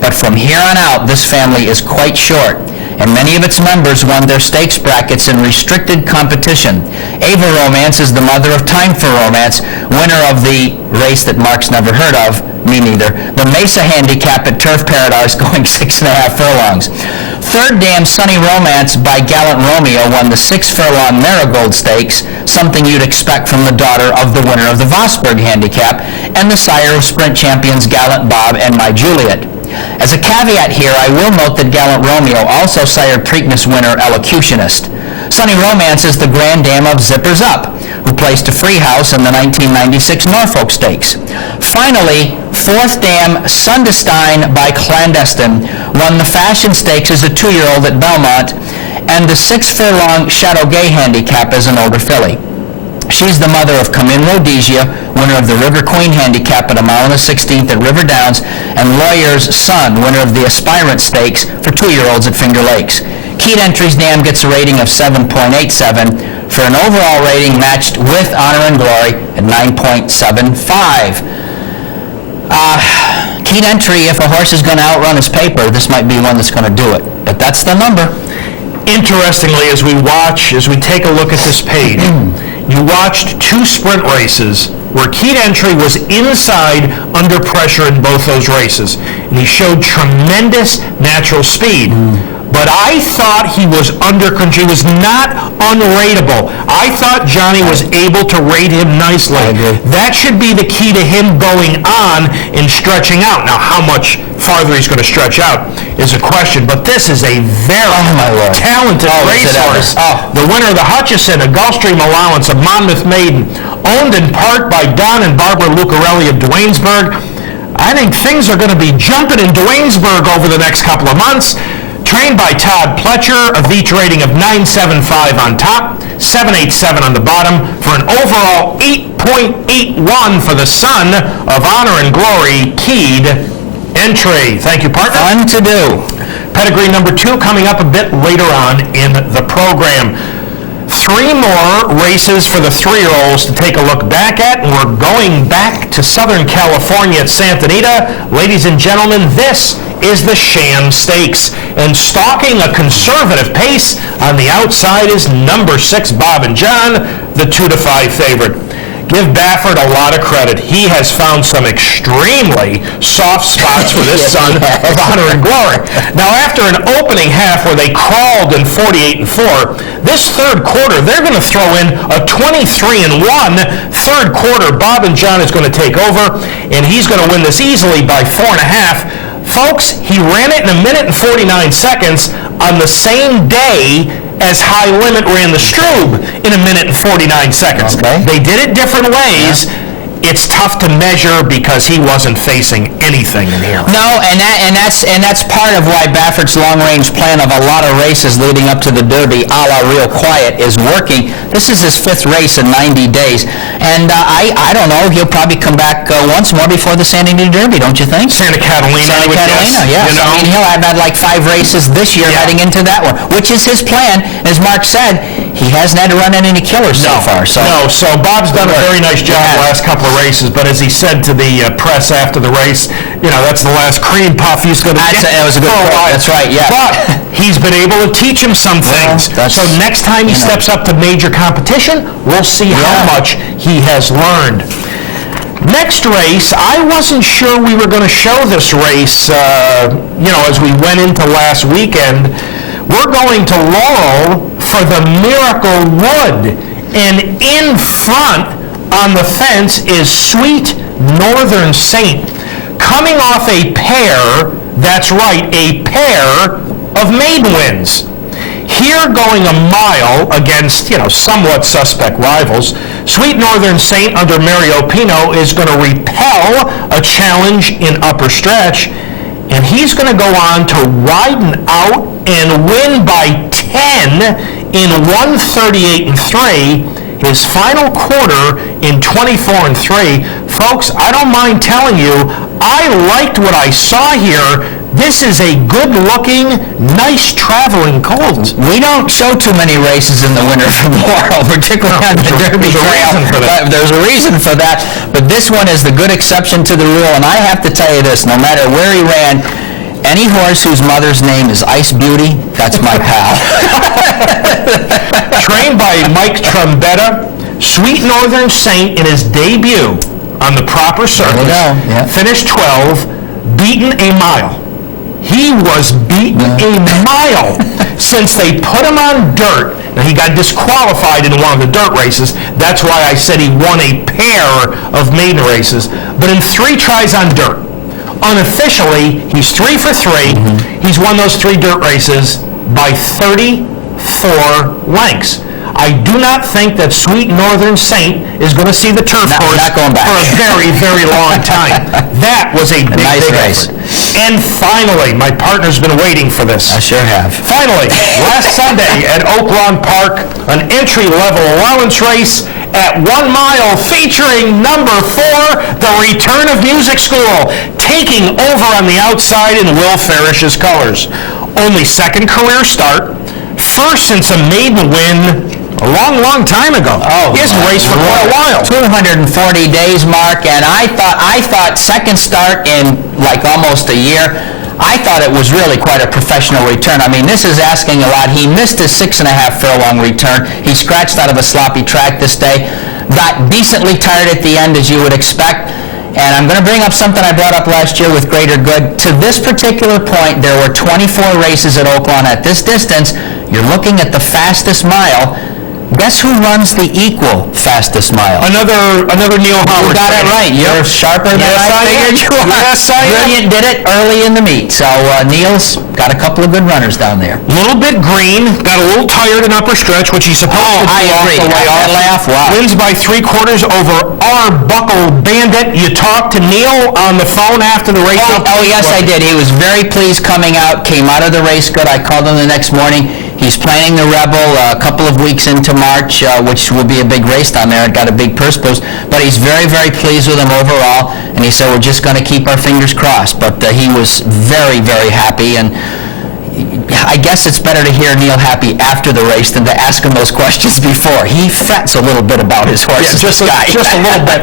But from here on out, this family is quite short, and many of its members won their stakes brackets in restricted competition. Ava Romance is the mother of Time for Romance, winner of the race that Mark's never heard of, me neither, the Mesa Handicap at Turf Paradise going 6.5 furlongs. Third dam Sunny Romance by Gallant Romeo won the 6-furlong Marigold Stakes, something you'd expect from the daughter of the winner of the Vosburg Handicap and the sire of sprint champions Gallant Bob and My Juliet. As a caveat here, I will note that Gallant Romeo also sired Preakness winner Elocutionist. Sunny Romance is the grand dam of Zippers Up, who placed a free house in the 1996 Norfolk Stakes. Finally, fourth dam Sundestein by Clandestine won the Fashion Stakes as a 2-year-old at Belmont and the 6-furlong Shadow Gay Handicap as an older filly. She's the mother of Come In Rhodesia, winner of the River Queen Handicap at 1 1/16 at River Downs, and Lawyer's Son, winner of the Aspirant Stakes for 2-year-olds at Finger Lakes. Keyed Entry's dam gets a rating of 7.87 for an overall rating matched with Honor and Glory at 9.75. Keyed Entry, if a horse is going to outrun his paper, this might be one that's going to do it. But that's the number. Interestingly, as we take a look at this page, you watched 2 sprint races where Keyed Entry was inside under pressure in both those races, and he showed tremendous natural speed. But I thought he was under control. He was not unrateable. I thought Johnny was able to rate him nicely. I agree. That should be the key to him going on and stretching out. Now, how much farther he's going to stretch out is a question, but this is a very talented racehorse. The winner of the Hutchison, a Gulfstream allowance of Monmouth Maiden, owned in part by Don and Barbara Lucarelli of Duanesburg. I think things are going to be jumping in Duanesburg over the next couple of months. Trained by Todd Pletcher, a VIETCH rating of 975 on top, 787 on the bottom, for an overall 8.81 for the Son of Honor and Glory keyed entry. Thank you, partner. Fun to do. Pedigree number 2 coming up a bit later on in the program. 3 more races for the 3-year-olds to take a look back at, and we're going back to Southern California at Santa Anita. Ladies and gentlemen, this is the Sham Stakes, and stalking a conservative pace on the outside is number 6 Bob and John, the 2-5 favorite. Give Baffert a lot of credit. He has found some extremely soft spots for this Son of Honor and Glory. Now, after an opening half where they crawled in 48-4, this third quarter, they're going to throw in a 23-1 third quarter. Bob and John is going to take over, and he's going to win this easily by 4.5. Folks, he ran it in 1 minute and 49 seconds on the same day as High Limit ran the Strube in 1 minute and 49 seconds. Okay. They did it different ways. Yeah. It's tough to measure because he wasn't facing anything in here. No, and that's part of why Baffert's long-range plan of a lot of races leading up to the Derby, a la Real Quiet, is working. This is his 5th race in 90 days, and I don't know, he'll probably come back once more before the Santa Anita Derby, don't you think? Santa Catalina, yes. You know? I mean, he'll have had like 5 races this year heading into that one, which is his plan. As Mark said, he hasn't had to run in any killers so far. So Bob's done a very nice job the last couple of races, but as he said to the press after the race, that's the last cream puff he's going to get. That was a good point. That's right, yeah. But he's been able to teach him some things. So next time he steps up to major competition, we'll see how much he has learned. Next race, I wasn't sure we were going to show this race, as we went into last weekend. We're going to Laurel for the Miracle Wood, and in front on the fence is Sweet Northern Saint, coming off a pair, that's right, a pair of maiden wins. Here going a mile against, somewhat suspect rivals, Sweet Northern Saint under Mario Pino is going to repel a challenge in upper stretch, and he's going to go on to ride out and win by 10 in 1:38.3. His final quarter in 24.3. Folks, I don't mind telling you, I liked what I saw here. This is a good-looking, nice traveling colt. We don't show too many races in the winter from Laurel, particularly on the Derby Trail. There's a reason for that. But this one is the good exception to the rule, and I have to tell you this, no matter where he ran, any horse whose mother's name is Ice Beauty, that's my pal. Trained by Mike Trombetta, Sweet Northern Saint in his debut on the proper surface, finished 12, beaten a mile. He was beaten a mile since they put him on dirt. Now, he got disqualified in one of the dirt races. That's why I said he won a pair of maiden races. But in 3 tries on dirt, unofficially, he's 3 for 3. He's won those 3 dirt races by 34 lengths. I do not think that Sweet Northern Saint is going to see the turf course for a very, very long time. That was a big race. And finally, my partner's been waiting for this. I sure have. Finally, last Sunday at Oaklawn Park, an entry-level allowance race at 1 mile featuring number 4, the Return of Music School, taking over on the outside in Will Farish's colors. Only 2nd career start, first since a maiden win a long, long time ago. He hasn't raced for quite a while. 240 days, Mark, and I thought 2nd start in like almost a year. I thought it was really quite a professional return. I mean, this is asking a lot. He missed his 6.5 furlong return. He scratched out of a sloppy track this day. Got decently tired at the end, as you would expect. And I'm going to bring up something I brought up last year with Greater Good. To this particular point, there were 24 races at Oaklawn. At this distance, you're looking at the fastest mile. Guess who runs the equal fastest mile? Another Neil Howard. You got it right. You're sharper than I figured you are. Yes, I am. Brilliant did it early in the meet. So Neil's got a couple of good runners down there. A little bit green, got a little tired in upper stretch, which he's supposed to do I agree. off the way off. Wow. Wins by 3/4 over Arbuckle understand that you talked to Neil on the phone after the race? Oh, yes, I did. He was very pleased coming out, came out of the race good. I called him the next morning. He's planning the Rebel a couple of weeks into March, which will be a big race down there. It got a big purse boost. But he's very, very pleased with him overall. And he said, we're just going to keep our fingers crossed. But he was very, very happy. And I guess it's better to hear Neil happy after the race than to ask him those questions before. He frets a little bit about his horses. Yeah, just a little bit.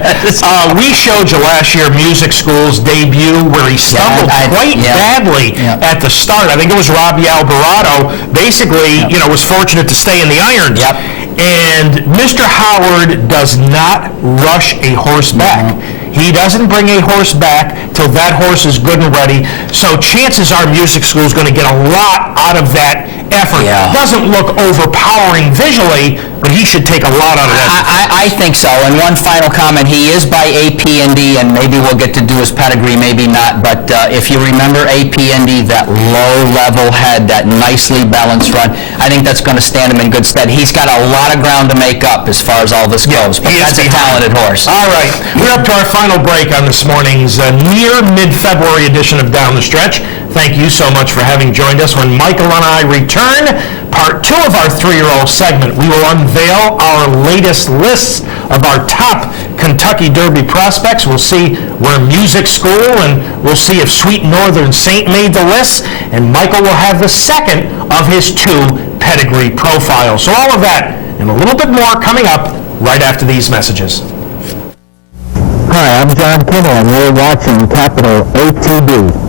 We showed you last year Music School's debut where he stumbled quite badly at the start. I think it was Robbie Alvarado. Basically, was fortunate to stay in the irons. Yep. And Mr. Howard does not rush a horse back. He doesn't bring a horse back till that horse is good and ready. So chances are Music School is going to get a lot out of that effort. Yeah. Doesn't look overpowering visually, but he should take a lot out of that. I think so. And one final comment, he is by AP&D, and maybe we'll get to do his pedigree, maybe not. But if you remember AP&D, that low-level head, that nicely balanced run, I think that's going to stand him in good stead. He's got a lot of ground to make up as far as all this goes, but that's a talented horse. All right, we're up to our final break on this morning's near mid-February edition of Down the Stretch. Thank you so much for having joined us. When Michael and I return, part 2 of our 3-year-old segment, we will unveil our latest lists of our top Kentucky Derby prospects. We'll see where Music School, and we'll see if Sweet Northern Saint made the list, and Michael will have the second of his 2 pedigree profiles. So all of that and a little bit more coming up right after these messages. Hi, I'm John Kinnell, and you're watching Capital ATB.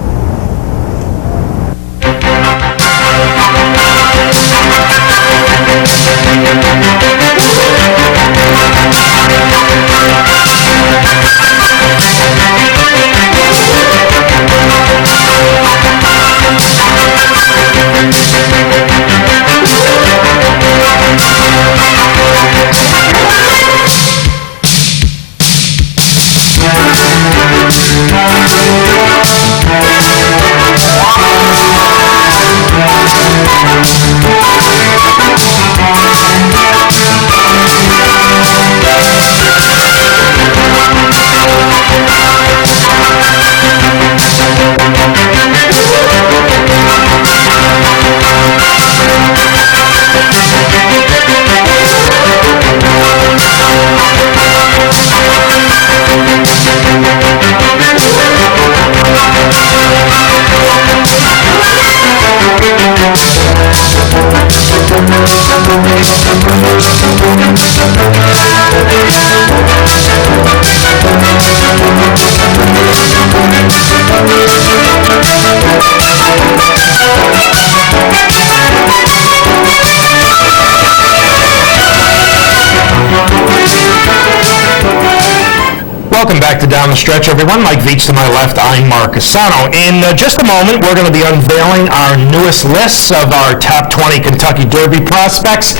Welcome back to Down the Stretch, everyone. Mike Vietch to my left, I'm Mark CUSANO. In just a moment, we're going to be unveiling our newest lists of our top 20 Kentucky Derby prospects.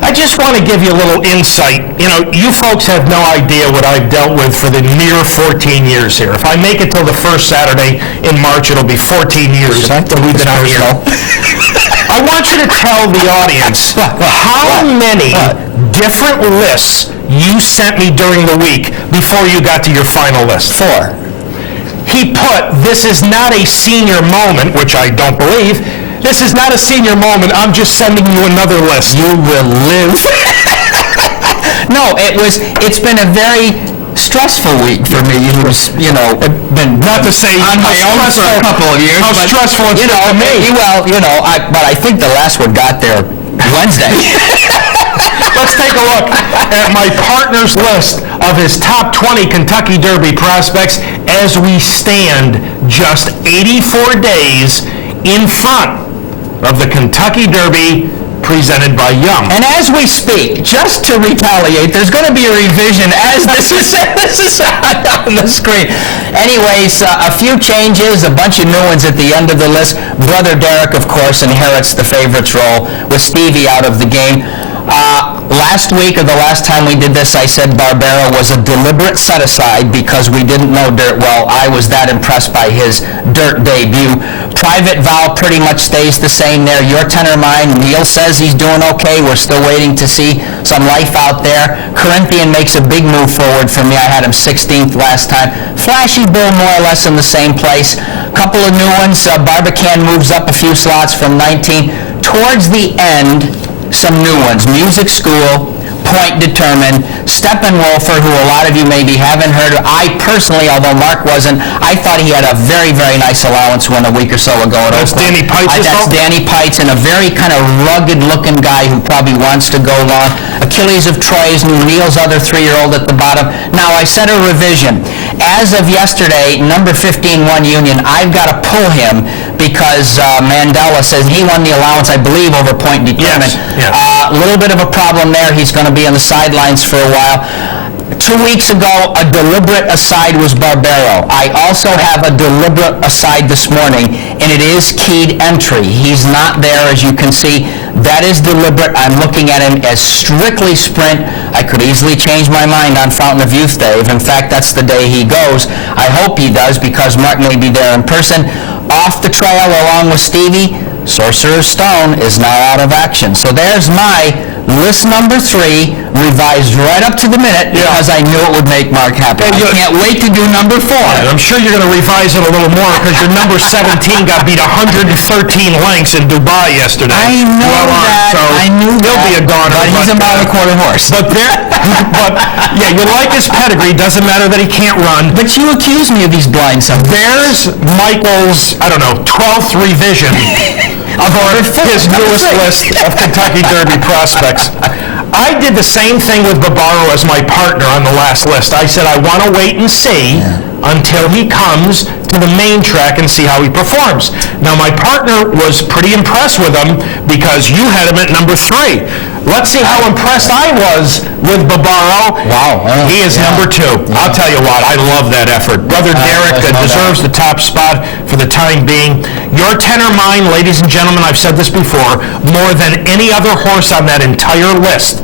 I just want to give you a little insight. You folks have no idea what I've dealt with for the near 14 years here. If I make it till the first Saturday in March, it'll be 14 years that we've been out here. I want you to tell the audience how many different lists you sent me during the week before you got to your final list. 4. He put, this is not a senior moment, which I don't believe. This is not a senior moment. I'm just sending you another list. You will live. No, it's been a very stressful week for me. It was, been not to say on my own for a couple of years. How stressful it's been for me. Well, but I think the last one got there Wednesday. Let's take a look at my partner's list of his top 20 Kentucky Derby prospects as we stand just 84 days in front of the Kentucky Derby presented by Young. And as we speak, just to retaliate, there's going to be a revision as this is on the screen. Anyways, a few changes, a bunch of new ones at the end of the list. Brother Derek, of course, inherits the favorites role with Stevie out of the game. Last week, or the last time we did this, I said Barbero was a deliberate set-aside because we didn't know Dirt well. I was that impressed by his Dirt debut. Private Vow pretty much stays the same there. Your tenor mine, Neil says he's doing okay. We're still waiting to see some life out there. Corinthian makes a big move forward for me. I had him 16th last time. Flashy Bull more or less in the same place. Couple of new ones. Barbican moves up a few slots from 19. Towards the end, some new ones. Music School, Point Determined, Steppenwolfer, who a lot of you maybe haven't heard of. I personally, although Mark wasn't, I thought he had a very, very nice allowance win a week or so ago at That's Oakland. Danny Pites. That's Danny Pites, and a very kind of rugged-looking guy who probably wants to go long. Achilles of Troy is new. Neil's other 3-year-old at the bottom. Now, I said a revision. As of yesterday, number 15 won Union. I've got to pull him because Mandela says he won the allowance, I believe, over Point Determined. Yes. A little bit of a problem there. He's going to be on the sidelines for a while. 2 weeks ago, a deliberate aside was Barbero. I also have a deliberate aside this morning, and it is keyed entry. He's not there, as you can see. That is deliberate. I'm looking at him as strictly sprint. I could easily change my mind on Fountain of Youth Day. If in fact that's the day he goes. I hope he does because Mark may be there in person. Off the trail along with Stevie, Sorcerer's Stone is now out of action. So there's my list number 3, revised right up to the minute because I knew it would make Mark happy. I can't wait to do number 4. And I'm sure you're going to revise it a little more because your number 17 got beat 113 lengths in Dubai yesterday. I know that. So I knew he'll that. be a goner. But he's a mile and a quarter horse. But yeah, you like his pedigree. Doesn't matter that he can't run. But you accuse me of these blind something. There's Michael's, 12th revision of his newest list of Kentucky Derby prospects. I did the same thing with Barbaro as my partner on the last list. I said I want to wait and see until he comes to the main track and see how he performs. Now, my partner was pretty impressed with him because you had him at number 3. Let's see how impressed I was with Barbaro. Wow. He is number 2. I'll tell you what, I love that effort. Brother Derek deserves the top spot for the time being. Your tenor mine, ladies and gentlemen, I've said this before, more than any other horse on that entire list,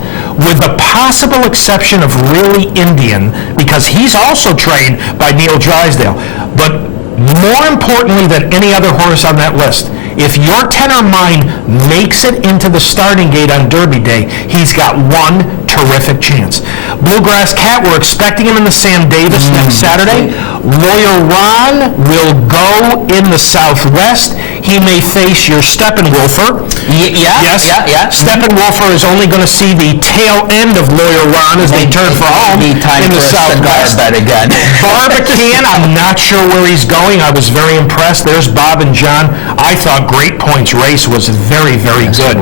with the possible exception of Really Indian, because he's also trained by Neil Drysdale. But more importantly than any other horse on that list, if your tenor mine makes it into the starting gate on Derby Day, he's got one terrific chance. Bluegrass Cat, we're expecting him in the Sam Davis next Saturday. Lawyer Ron will go in the Southwest. He may face your Steppenwolfer. Yes. Steppenwolfer is only going to see the tail end of Lawyer Ron as they turn for home in the Southwest. Again. Barbican, I'm not sure where he's going. I was very impressed. There's Bob and John. I thought Great Points race was very, very good.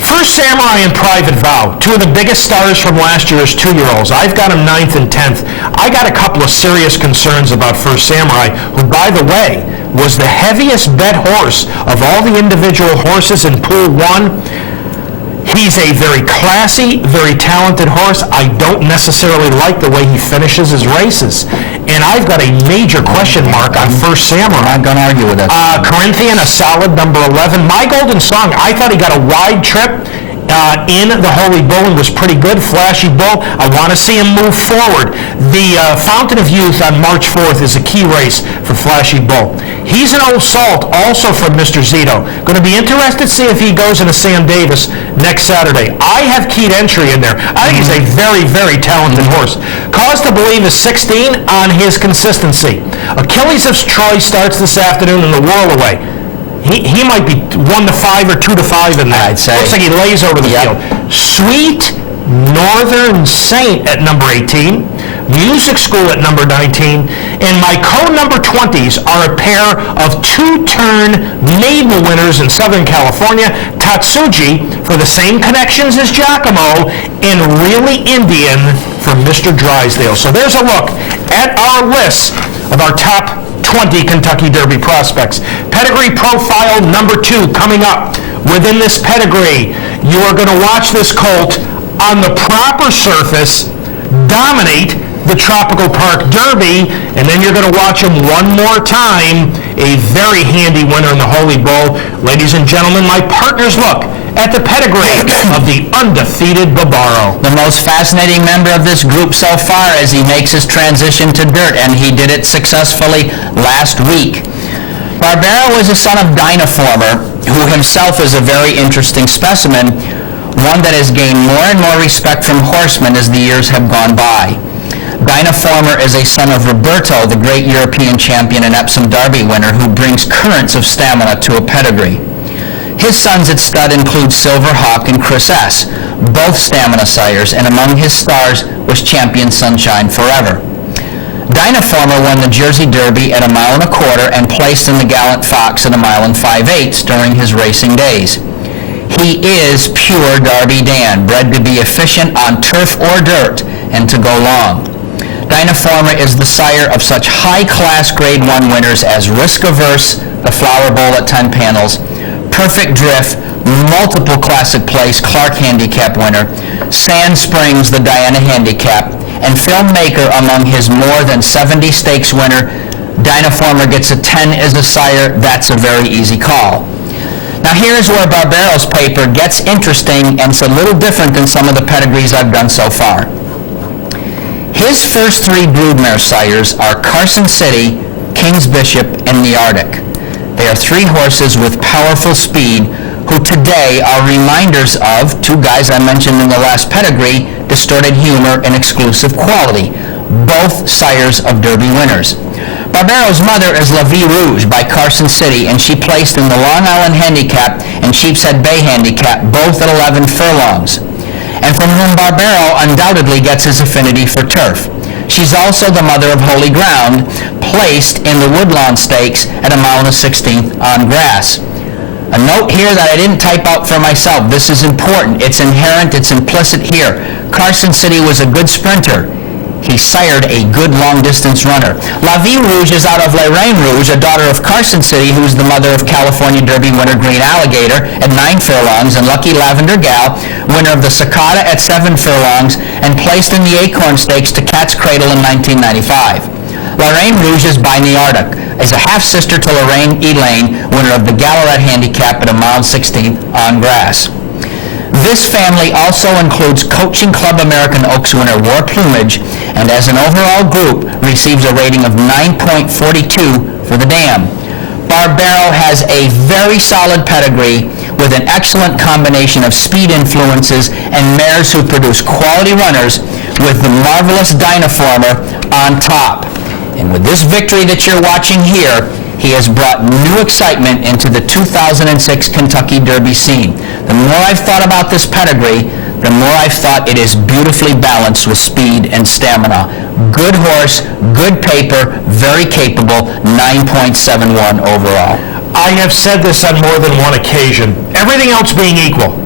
First Samurai and Private Vow, 2 of the biggest stars from last year as 2-year-olds. I've got them 9th and 10th. I got a couple of serious concerns about First Samurai, who, by the way, was the heaviest bet horse of all the individual horses in Pool 1. He's a very classy, very talented horse. I don't necessarily like the way he finishes his races. And I've got a major question mark on First Samurai. I'm not going to argue with it. Corinthian, a solid number 11. My Golden Song, I thought he got a wide trip in the Holy Bull and was pretty good. Flashy Bull, I want to see him move forward. The Fountain of Youth on March 4th is a key race for Flashy Bull. He's an old salt, also from Mr. Zito. Going to be interested to see if he goes into Sam Davis next Saturday. I have keyed entry in there. I think he's a very, very talented horse. Cause to believe is 16 on his consistency. Achilles of Troy starts this afternoon in the Whirlaway. He might be 1-5 or 2-5 in that. I'd say. Looks like he lays over the field. Sweet Northern Saint at number 18. Music School at number 19. And my co-number 20s are a pair of 2-turn maiden winners in Southern California. Tatsuji for the same connections as Giacomo, and Really Indian from Mr. Drysdale. So there's a look at our list of our top 20 Kentucky Derby prospects. Pedigree profile number 2 coming up. Within this pedigree, you are going to watch this colt on the proper surface dominate the Tropical Park Derby, and then you're going to watch him one more time, a very handy winner in the Holy Bull. Ladies and gentlemen, my partner's look at the pedigree of the undefeated Barbaro. The most fascinating member of this group so far as he makes his transition to dirt, and he did it successfully last week. Barbaro is a son of Dynaformer, who himself is a very interesting specimen, one that has gained more and more respect from horsemen as the years have gone by. Dynaformer is a son of Roberto, the great European champion and Epsom Derby winner, who brings currents of stamina to a pedigree. His sons at stud include Silver Hawk and Chris S., both stamina sires, and among his stars was champion Sunshine Forever. Dynaformer won the Jersey Derby at 1.25 miles and placed in the Gallant Fox at 1 5/8 miles during his racing days. He is pure Derby Dan, bred to be efficient on turf or dirt and to go long. Dynaformer is the sire of such high-class Grade 1 winners as Risk Averse, the Flower Bowl at 10 panels, Perfect Drift, multiple Classic Place Clark Handicap winner, Sand Springs, the Diana Handicap, and Filmmaker among his more than 70 stakes winner. Dynaformer gets a 10 as a sire. That's a very easy call. Now here's where Barbaro's paper gets interesting, and it's a little different than some of the pedigrees I've done so far. His first 3 broodmare sires are Carson City, King's Bishop, and the Arctic. They are 3 horses with powerful speed who today are reminders of 2 guys I mentioned in the last pedigree, Distorted Humor and Exclusive Quality, both sires of Derby winners. Barbaro's mother is La Vie Rouge by Carson City, and she placed in the Long Island Handicap and Sheepshead Bay Handicap, both at 11 furlongs, and from whom Barbaro undoubtedly gets his affinity for turf. She's also the mother of Holy Ground, placed in the Woodlawn Stakes at 1.16 miles on grass. A note here that I didn't type out for myself. This is important. It's inherent. It's implicit here. Carson City was a good sprinter. He sired a good long-distance runner. La Vie Rouge is out of Lorraine Rouge, a daughter of Carson City, who's the mother of California Derby winner Green Alligator at 9 furlongs, and Lucky Lavender Gal, winner of the Cicada at 7 furlongs, and placed in the Acorn Stakes to Cat's Cradle in 1995. Lorraine Rouge is by Neartic, is a half-sister to Lorraine Elaine, winner of the Gallaret Handicap at 1.16 miles on grass. This family also includes Coaching Club American Oaks winner War Plumage, and as an overall group receives a rating of 9.42 for the dam. Barbaro has a very solid pedigree with an excellent combination of speed influences and mares who produce quality runners, with the marvelous Dynaformer on top. And with this victory that you're watching here, he has brought new excitement into the 2006 Kentucky Derby scene. The more I've thought about this pedigree, the more I've thought it is beautifully balanced with speed and stamina. Good horse, good paper, very capable, 9.71 overall. I have said this on more than one occasion. Everything else being equal,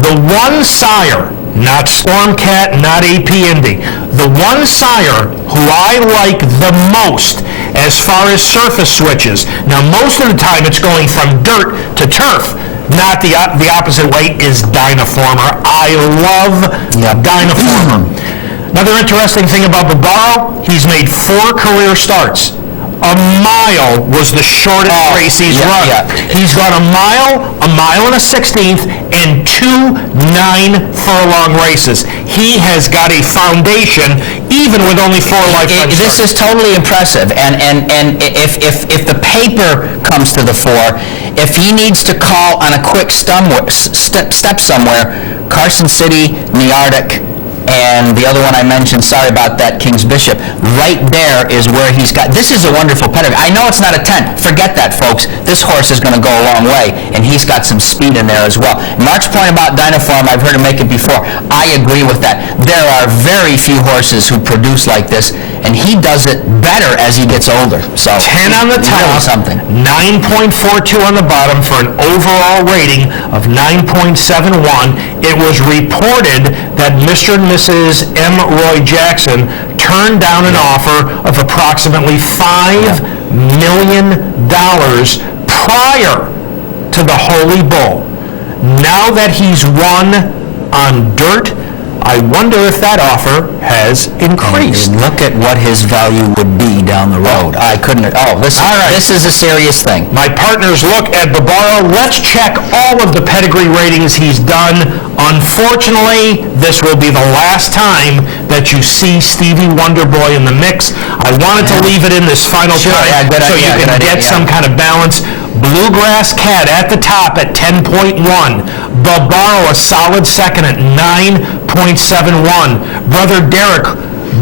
the one sire, not Stormcat, not AP Indy, the one sire who I like the most as far as surface switches. Now, most of the time it's going from dirt to turf, not the opposite way, is Dynaformer. I love Dynaformer. Another interesting thing about Barbaro, he's made 4 career starts. A mile was the shortest race he's run. Yeah. He's got a mile and a 16th, and 2 9-furlong races. He has got a foundation, even with only 4 lifetime starts. This is totally impressive, and if the paper comes to the fore, if he needs to call on a quick step somewhere, Carson City, Neartic, and the other one I mentioned, sorry about that, King's Bishop, right there is where he's got, this is a wonderful pedigree. I know it's not a 10. Forget that, folks. This horse is going to go a long way, and he's got some speed in there as well. Mark's point about Dynaform, I've heard him make it before. I agree with that. There are very few horses who produce like this, and he does it better as he gets older. So 10 on the top, really something. 9.42 on the bottom for an overall rating of 9.71. It was reported that Mr. and Mrs. M. Roy Jackson turned down an offer of approximately $5 million prior to the Holy Bull. Now that he's won on dirt, I wonder if that offer has increased. And look at what his value would be down the road. I couldn't, this is a serious thing. My partners look at Barbaro. Let's check all of the pedigree ratings he's done. Unfortunately, this will be the last time that you see Stevie Wonderboy in the mix. I wanted to leave it in this final time so you can get some kind of balance. Bluegrass Cat at the top at 10.1. Barbaro a solid second at 9.71. Brother Derek,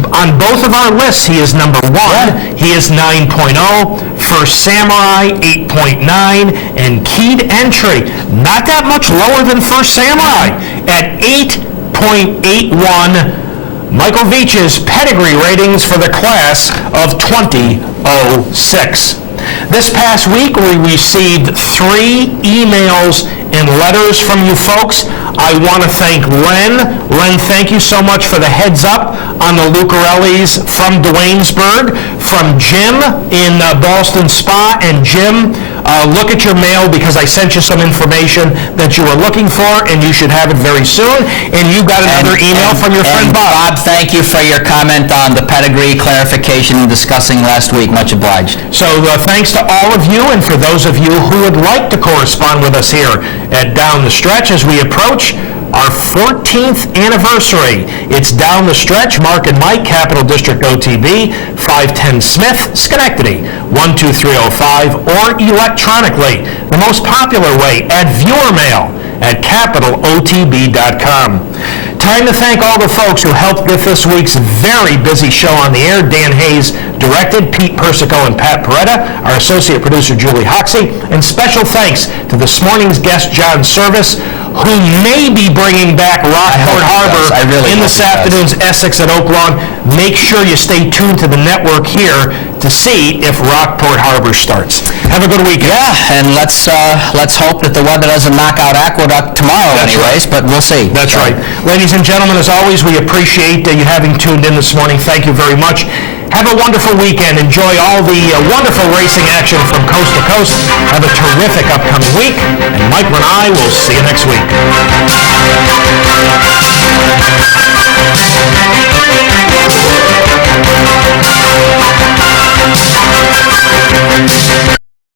on both of our lists, he is number 1. He is 9.0. First Samurai, 8.9. And Keyed Entry, not that much lower than First Samurai, at 8.81. Michael VIETCH's pedigree ratings for the class of 2006. This past week, we received 3 emails and letters from you folks. I want to thank Len. Len, thank you so much for the heads up on the Lucarellis from Duanesburg, from Jim in Ballston Spa. And Jim, look at your mail because I sent you some information that you were looking for, and you should have it very soon. And you got another email from your friend Bob. Bob, thank you for your comment on the pedigree clarification and discussing last week. Much obliged. So thanks to all of you, and for those of you who would like to correspond with us here at Down the Stretch as we approach our 14th anniversary. It's Down the Stretch, Mark and Mike, Capital District OTB, 510 Smith, Schenectady, 12305, or electronically. The most popular way, at viewer mail at capitalotb.com. Time to thank all the folks who helped get this week's very busy show on the air. Dan Hayes directed, Pete Persico and Pat Peretta, our associate producer Julie Hoxie, and special thanks to this morning's guest John Service, who may be bringing back Rockport Harbor in this afternoon's Essex at Oak Lawn. Make sure you stay tuned to the network here to see if Rockport Harbor starts. Have a good weekend. Yeah, and let's hope that the weather doesn't knock out Aqueduct tomorrow but we'll see. That's right. Ladies and gentlemen, as always, we appreciate you having tuned in this morning. Thank you very much. Have a wonderful weekend. Enjoy all the wonderful racing action from coast to coast. Have a terrific upcoming week. And Mike and I will see you next week.